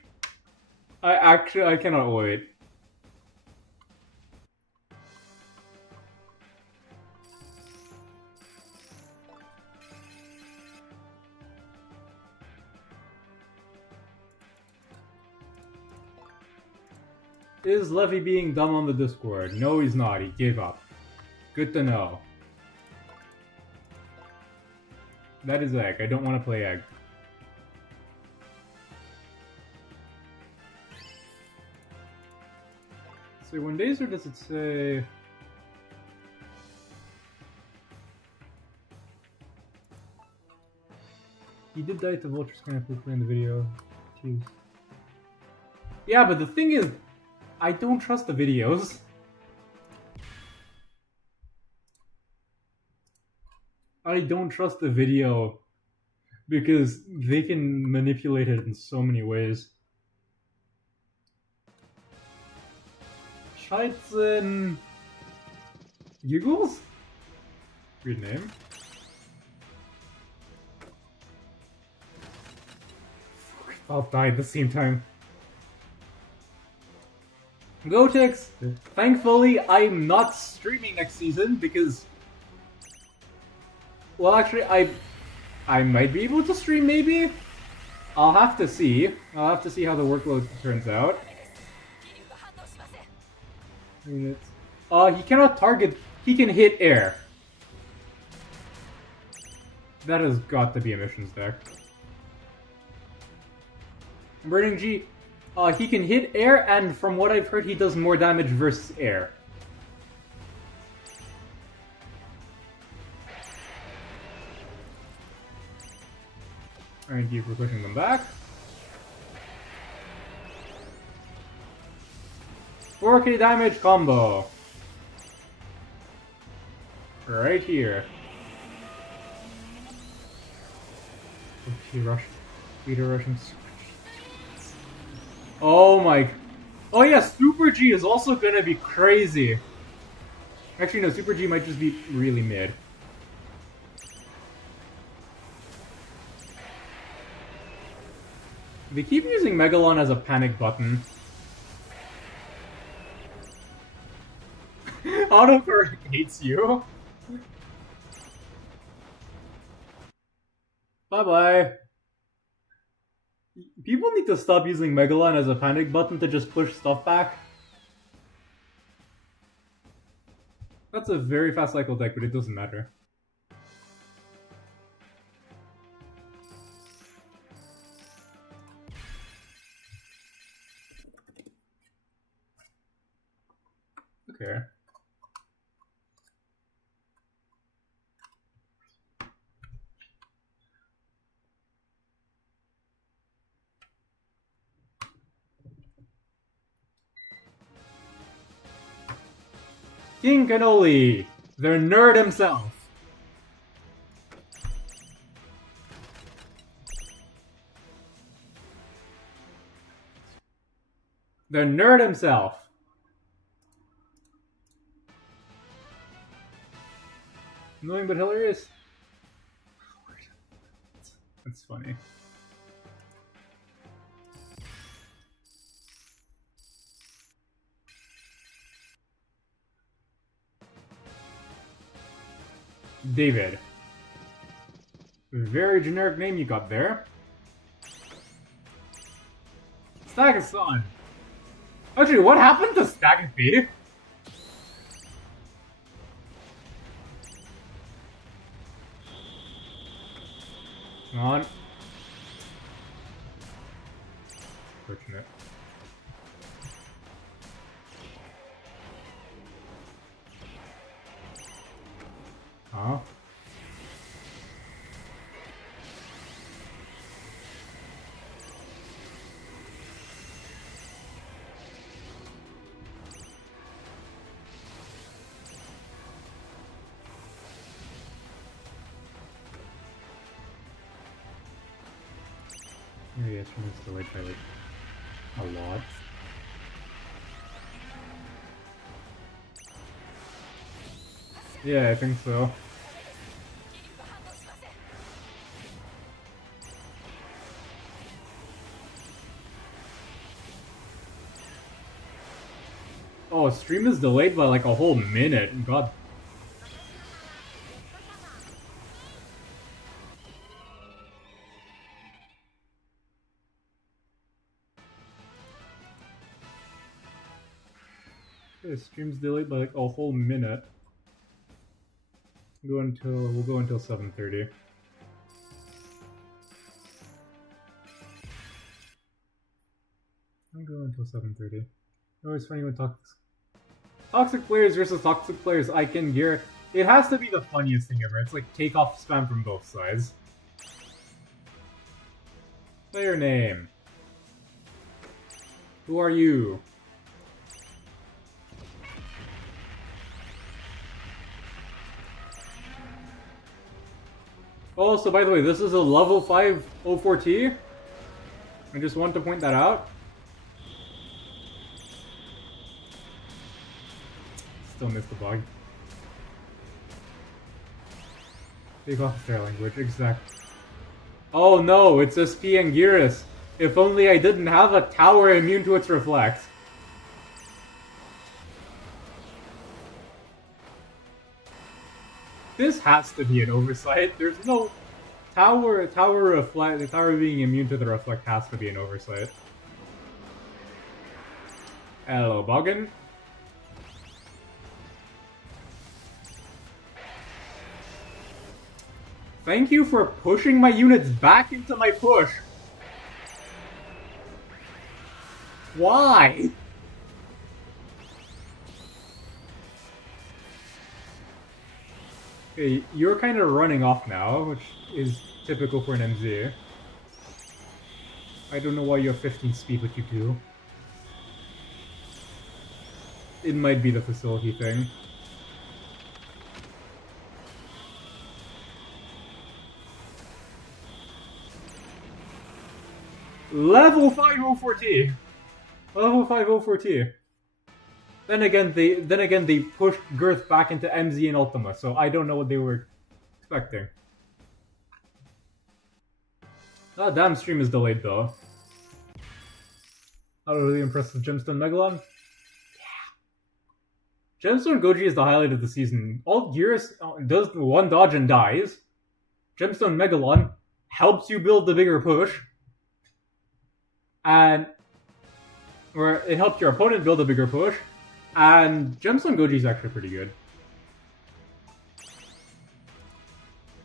I cannot wait. Is Levy being dumb on the Discord? No, he's not. He gave up. Good to know. That is Egg. I don't want to play Egg. So when days or does it say... He did die to Vulture Scan quickly in the video. Jeez. Yeah, but the thing is, I don't trust the videos. I don't trust the video because they can manipulate it in so many ways. Scheitzen... Giggles? Weird name. All died at the same time. Gotex, thankfully I'm not streaming next season because... Well, actually, I might be able to stream, maybe? I'll have to see. I'll have to see how the workload turns out. He cannot target... He can hit air. That has got to be a missions deck. Burning G, he can hit air, and from what I've heard, he does more damage versus air. Alright, we're pushing them back. 4k damage combo. Right here. Okay, rush. Peter rushing. Oh my... Oh yeah, Super G is also gonna be crazy. Actually no, Super G might just be really mid. They keep using Megalon as a panic button. autocorrect hates you. Bye-bye. People need to stop using Megalon as a panic button to just push stuff back. That's a very fast cycle deck, but it doesn't matter. Okay. King Cannoli, the nerd himself. The nerd himself. Annoying but hilarious. That's funny. David. Very generic name you got there. Stagathon. Actually, what happened to Stagathon? Come on. Fortunate. Huh? Oh yes, from this delayed by like a lot. Yeah, I think so. Oh, stream is delayed by like a whole minute. God. Okay, stream's delayed by like a whole minute. We'll go until 7:30. I'll go until 7:30. Always funny when toxic players versus toxic players. I can gear. It has to be the funniest thing ever. It's like takeoff spam from both sides. Player name. Who are you? Oh, so by the way, this is a level 5 04T. I just want to point that out. Still missed the bug. Take off their language, exact. Oh no, it's SP Anguirus. If only I didn't have a tower immune to its reflect. This has to be an oversight. There's no tower reflect. The tower being immune to the reflect has to be an oversight. Hello, Boggin. Thank you for pushing my units back into my push. Why? Okay, you're kind of running off now, which is typical for an MZ. I don't know why you have 15 speed, but you do. It might be the facility thing. Level 504T! Level 504T. Then again, they pushed Girth back into MZ and Ultima, so I don't know what they were expecting. That damn stream is delayed though. Not really impressed with Gemstone Megalon? Yeah. Gemstone Goji is the highlight of the season. Alt Gears does one dodge and dies. Gemstone Megalon helps you build the bigger push. And or it helps your opponent build a bigger push. And Gemstone Goji is actually pretty good.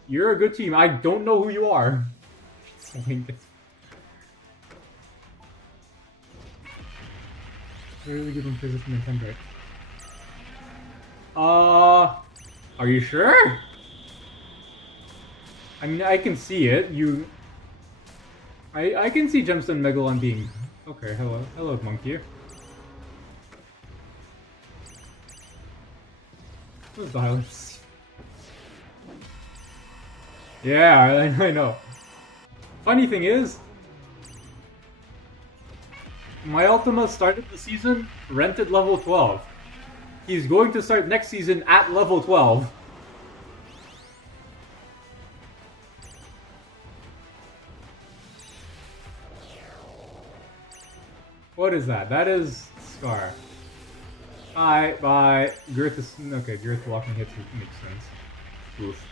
You're a good team. I don't know who you are. Really good one position in Kendrick. Are you sure? I mean, I can see it. I can see Gemstone Megalon being... Okay, hello, monkey. What's the highlights? Yeah, I know. Funny thing is, my Ultima started the season rented level 12. He's going to start next season at level 12. What is that? That is Scar. Bye. Girth is... Okay, Girth blocking hits makes sense. Oof.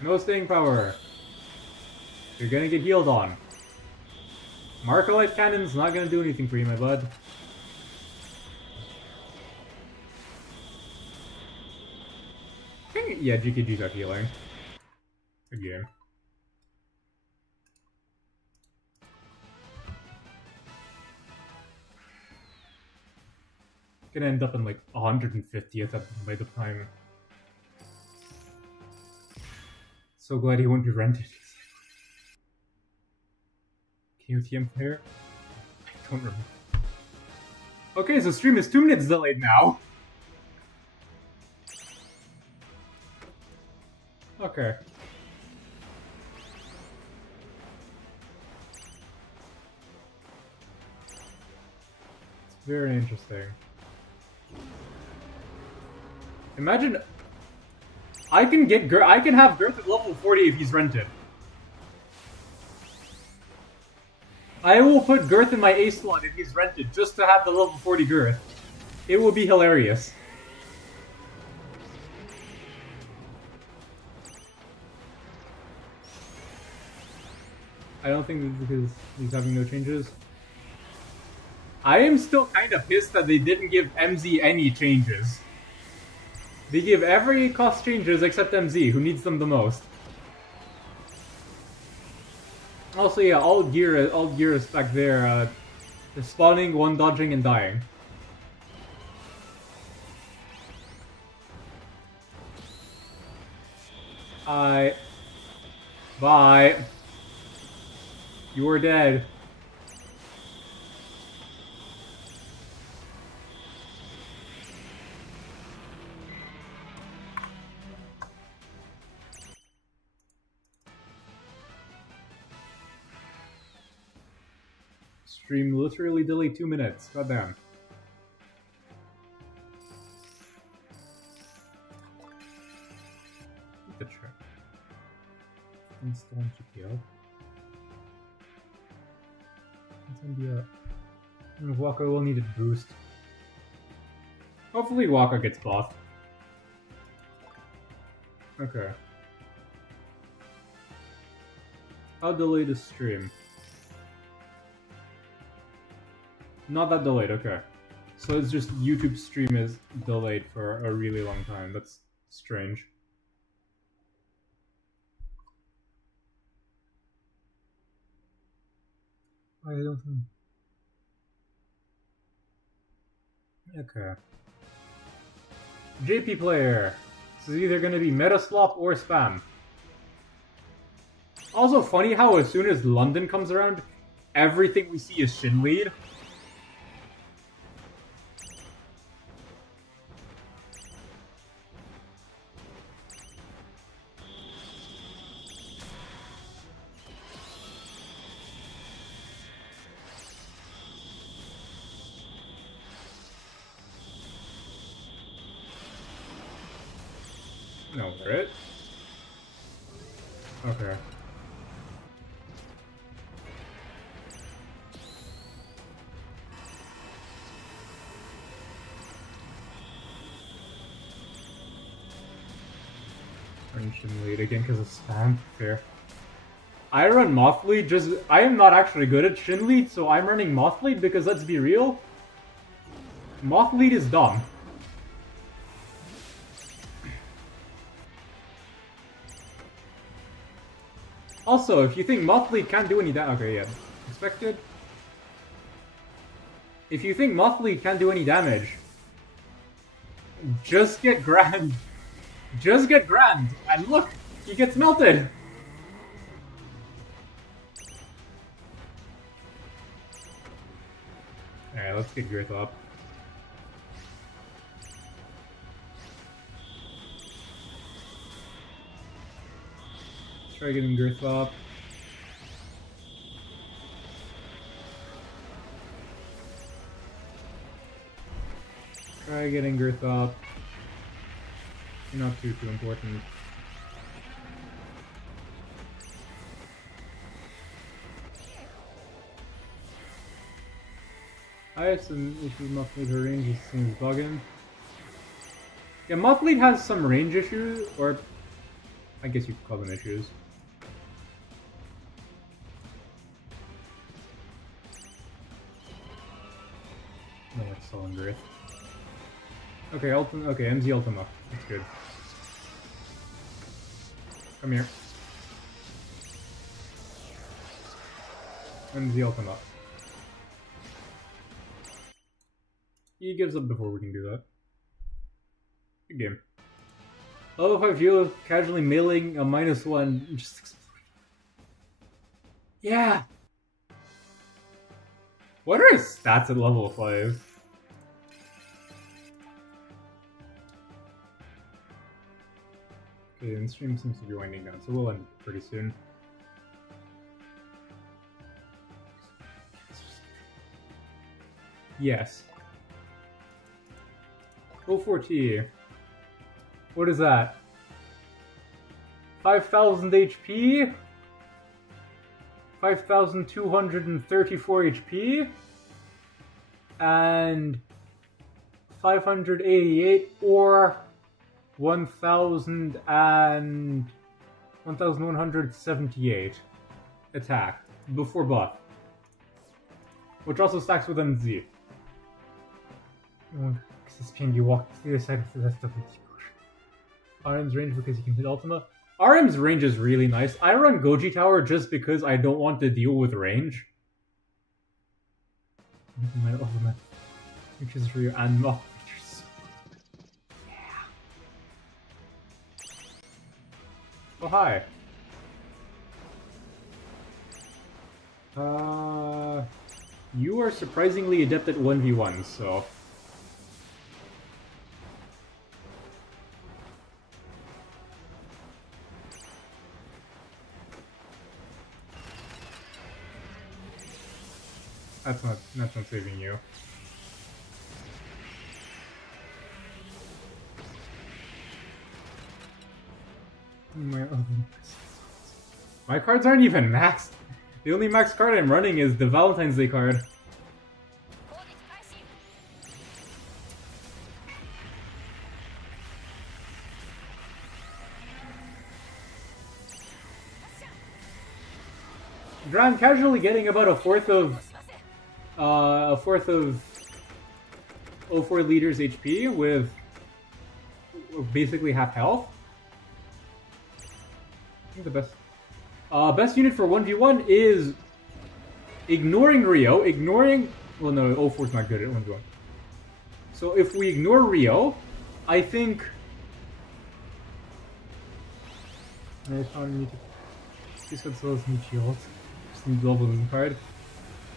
No staying power. You're gonna get healed on. Markolite Cannon's not gonna do anything for you, my bud. Yeah, GKG got healing. Good game. Gonna end up in like 150th by the time. So glad he won't be rented. KOTM player? I don't remember. Okay, so stream is 2 minutes delayed now. Okay. It's very interesting. Imagine I can have Girth at level 40 if he's rented. I will put Girth in my ace slot if he's rented, just to have the level 40 Girth. It will be hilarious. I don't think it's because he's having no changes. I am still kind of pissed that they didn't give MZ any changes. They give every cost changes except MZ, who needs them the most. Also, yeah, all gear is back there. Spawning, one dodging, and dying. Bye. You are dead. Stream literally delayed 2 minutes. Goddamn. The trick. Install GPL. Waka will need a boost. Hopefully Waka gets buffed. Okay. How delayed is stream? Not that delayed, okay. So it's just YouTube stream is delayed for a really long time. That's strange. I don't think... Okay. JP player. This is either going to be Metaslop or spam. Also funny how as soon as London comes around, everything we see is Shin lead. No, crit? Okay. Shin Lead again because of spam. Fair. I run Moth Lead just... I am not actually good at Shin Lead, so I'm running Moth Lead because, let's be real, Moth Lead is dumb. Also, if you think Moth Lead can't do any damage... Okay, yeah. Expected. If you think Moth Lead can't do any damage, just get Grand. Just get Grand. And look, he gets melted. Alright, let's get Girth up. Try getting Girth up. Try getting Girth up. Not too important. I have some issues with Muff Lead. Her range seems bugging. Yeah, Muff Lead has some range issues, or I guess you could call them issues. No, it's still on Girth. Okay, okay, MZ Ultima. That's good. Come here. MZ Ultima. He gives up before we can do that. Good game. Level 5 Geo casually mailing a -1 just exploded. Yeah! What are his stats at level 5? Okay, the stream seems to be winding down, so we'll end pretty soon. Yes. O4T. What is that? 5,000 HP? 5,234 HP? And 588 or 1,178 attack before buff, which also stacks with MZ. You walk to the other side of the left of the push. RM's range because you can hit Ultima. RM's range is really nice. I run Goji Tower just because I don't want to deal with range. My Ultima features for you and buff features. Yeah. Oh hi. You are surprisingly adept at 1v1s, so. That's not saving you. My cards aren't even maxed. The only max card I'm running is the Valentine's Day card. I'm casually getting about a fourth of O4 liters HP with basically half health. I think the best unit for 1v1 is ignoring Rio, well no, O4 is not good at 1v1. So if we ignore Rio, I think this Godzilla's new shield. Just need double card.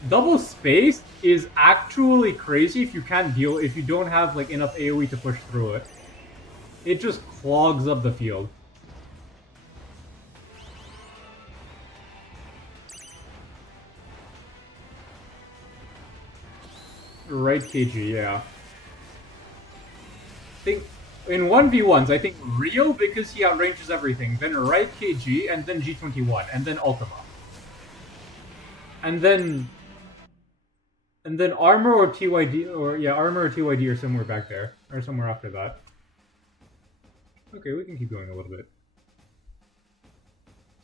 Double space is actually crazy if you don't have like enough AoE to push through it. It just clogs up the field. Right KG, yeah. I think in 1v1s, I think Rio because he outranges everything, then right KG, and then G21, and then Ultima. And then armor or TYD, armor or TYD are somewhere back there, or somewhere after that. Okay, we can keep going a little bit.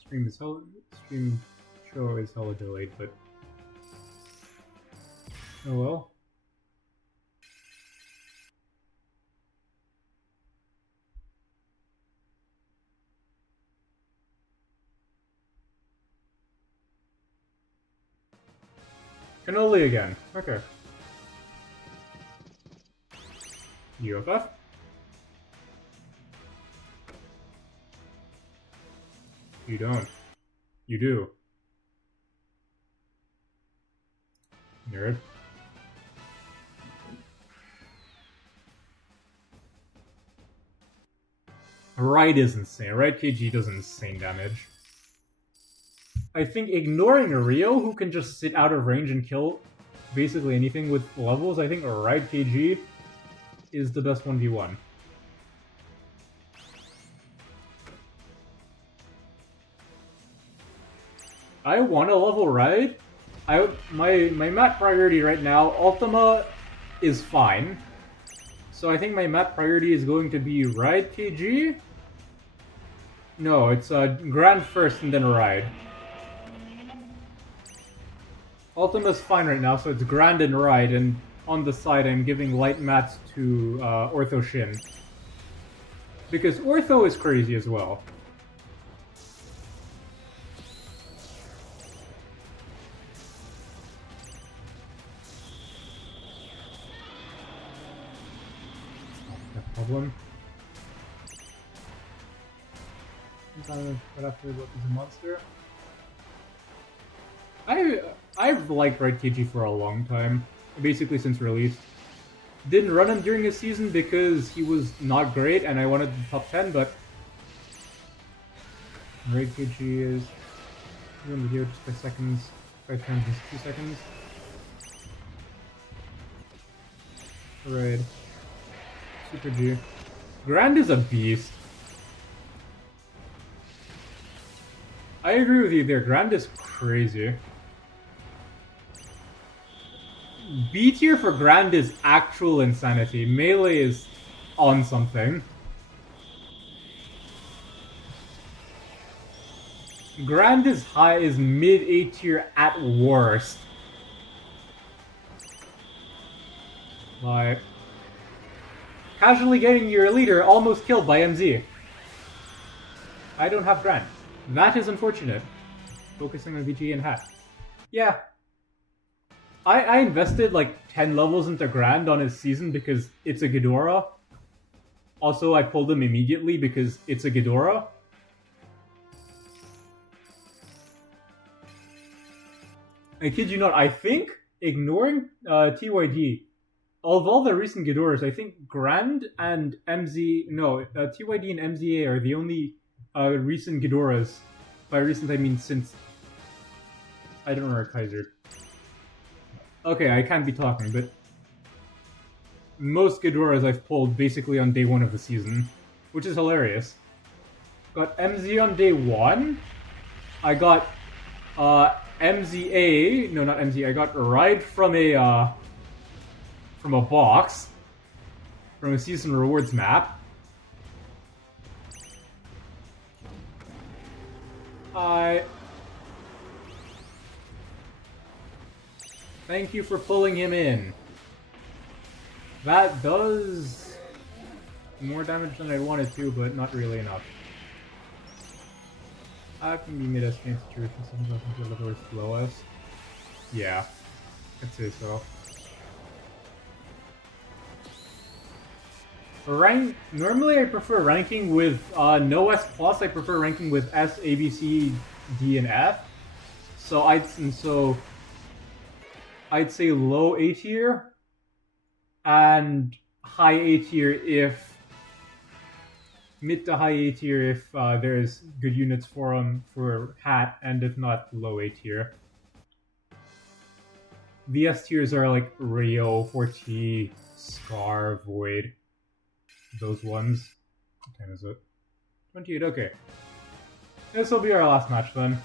stream show is hella delayed, but oh well. Cannoli again. Okay. UFF. You don't. You do. Nerd. Ride is insane. Ride KG does insane damage. I think ignoring Rio, who can just sit out of range and kill basically anything with levels, I think Ride KG is the best 1v1. I want a level Ride. My map priority right now, Ultima is fine. So I think my map priority is going to be Ride KG. No, it's Grand first and then Ride. Ultima's fine right now, so it's Grand and Ride, and on the side I'm giving light mats to Ortho Shin. Because Ortho is crazy as well. Not a problem. Sometimes right after what is a monster. I've liked Red KG for a long time, basically since release. Didn't run him during his season because he was not great and I wanted the top 10, but Red KG is over here just by seconds, 5 times in 2 seconds. Red. Super G. Grand is a beast. I agree with you there, Grand is crazy. B tier for Grand is actual insanity. Melee is on something. Grand is high, is mid A tier at worst. Like, casually getting your leader almost killed by MZ. I don't have Grand. That is unfortunate. Focusing on VG and Hat. Yeah. I invested like 10 levels into Grand on his season because it's a Ghidorah. Also, I pulled him immediately because it's a Ghidorah. I kid you not, I think, ignoring TYD, of all the recent Ghidorahs, I think Grand and MZ... No, TYD and MZA are the only recent Ghidorahs. By recent, I mean since... I don't remember Kaiser. Okay, I can't be talking, but most Ghidorahs I've pulled basically on day 1 of the season, which is hilarious. Got MZ on day 1. I got MZA, no, not MZ. I got a ride from a box from a season rewards map. Thank you for pulling him in. That does more damage than I wanted to, but not really enough. I can be mid-SK situation, sometimes I can feel the slow us. Yeah, I'd say so. Normally I prefer ranking with no S+, I prefer ranking with S, A, B, C, D, and F. So I'd say low A tier and high A tier if mid to high A tier if there's good units for Hat, and if not, low A tier. The S tiers are like Rio, 4T, Scar, Void. Those ones. What time is it? 28, okay. This will be our last match then.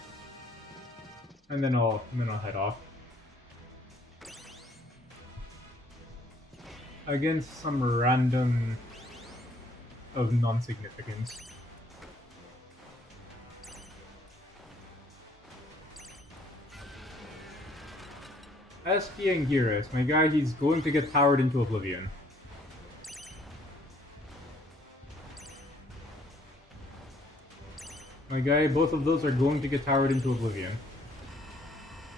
And then I'll head off. Against some random of non-significance. Esky and Geras, my guy, he's going to get powered into oblivion. My guy, both of those are going to get powered into oblivion.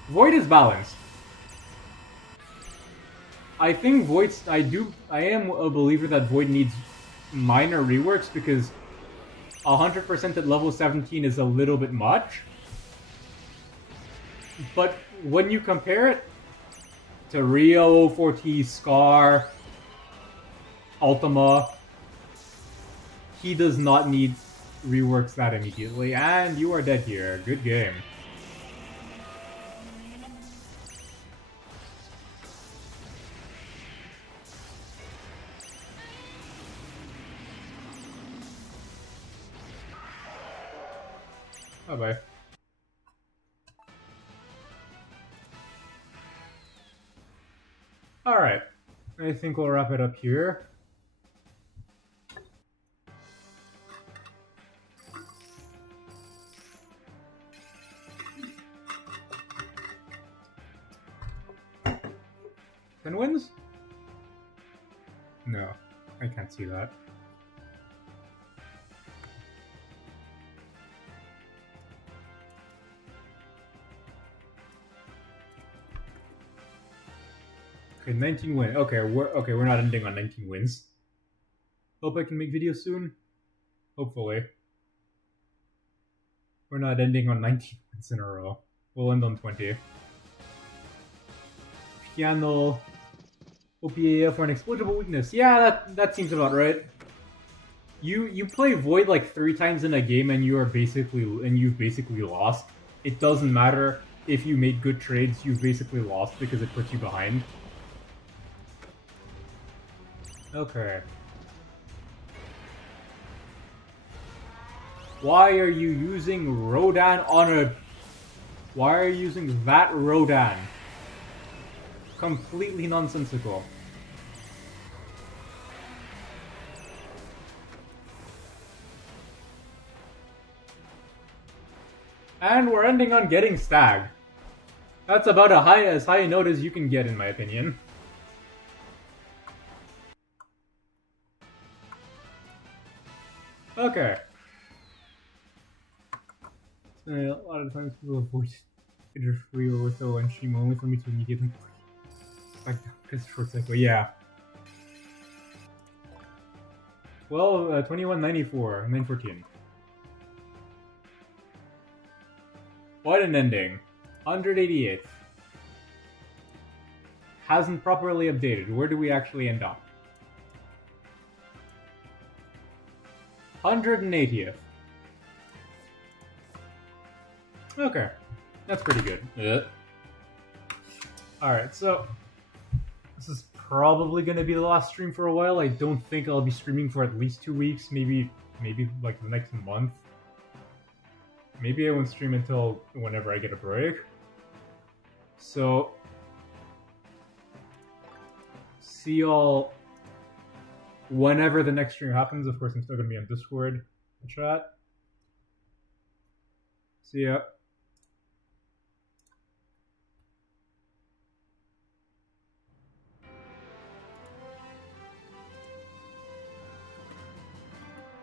Void is balanced. I think I am a believer that Void needs minor reworks because 100% at level 17 is a little bit much. But when you compare it to Rio, 4T, Scar, Ultima, he does not need reworks that immediately. And you are dead here. Good game. Bye-bye. Alright. I think we'll wrap it up here. Ten wins? No, I can't see that. Okay, 19 wins. Okay, we're not ending on 19 wins. Hope I can make videos soon. Hopefully. We're not ending on 19 wins in a row. We'll end on 20. Piano. OPA for an exploitable weakness. Yeah, that seems about right. You play Void like 3 times in a game and you've basically lost. It doesn't matter if you made good trades, you've basically lost because it puts you behind. Okay. Why are you using Rodan on a... Why are you using that Rodan? Completely nonsensical. And we're ending on getting Stag. That's about as high a note as you can get, in my opinion. Okay. So, a lot of times people avoid either free or ortho and stream only for me to immediately like because short cycle, yeah. Well, 2194, 914. What an ending. 188th. Hasn't properly updated. Where do we actually end up? 180th. Okay. That's pretty good. Yeah. Alright, so this is probably going to be the last stream for a while. I don't think I'll be streaming for at least 2 weeks, maybe like the next month. Maybe I won't stream until whenever I get a break. So, see y'all whenever the next stream happens. Of course, I'm still going to be on Discord chat. See ya.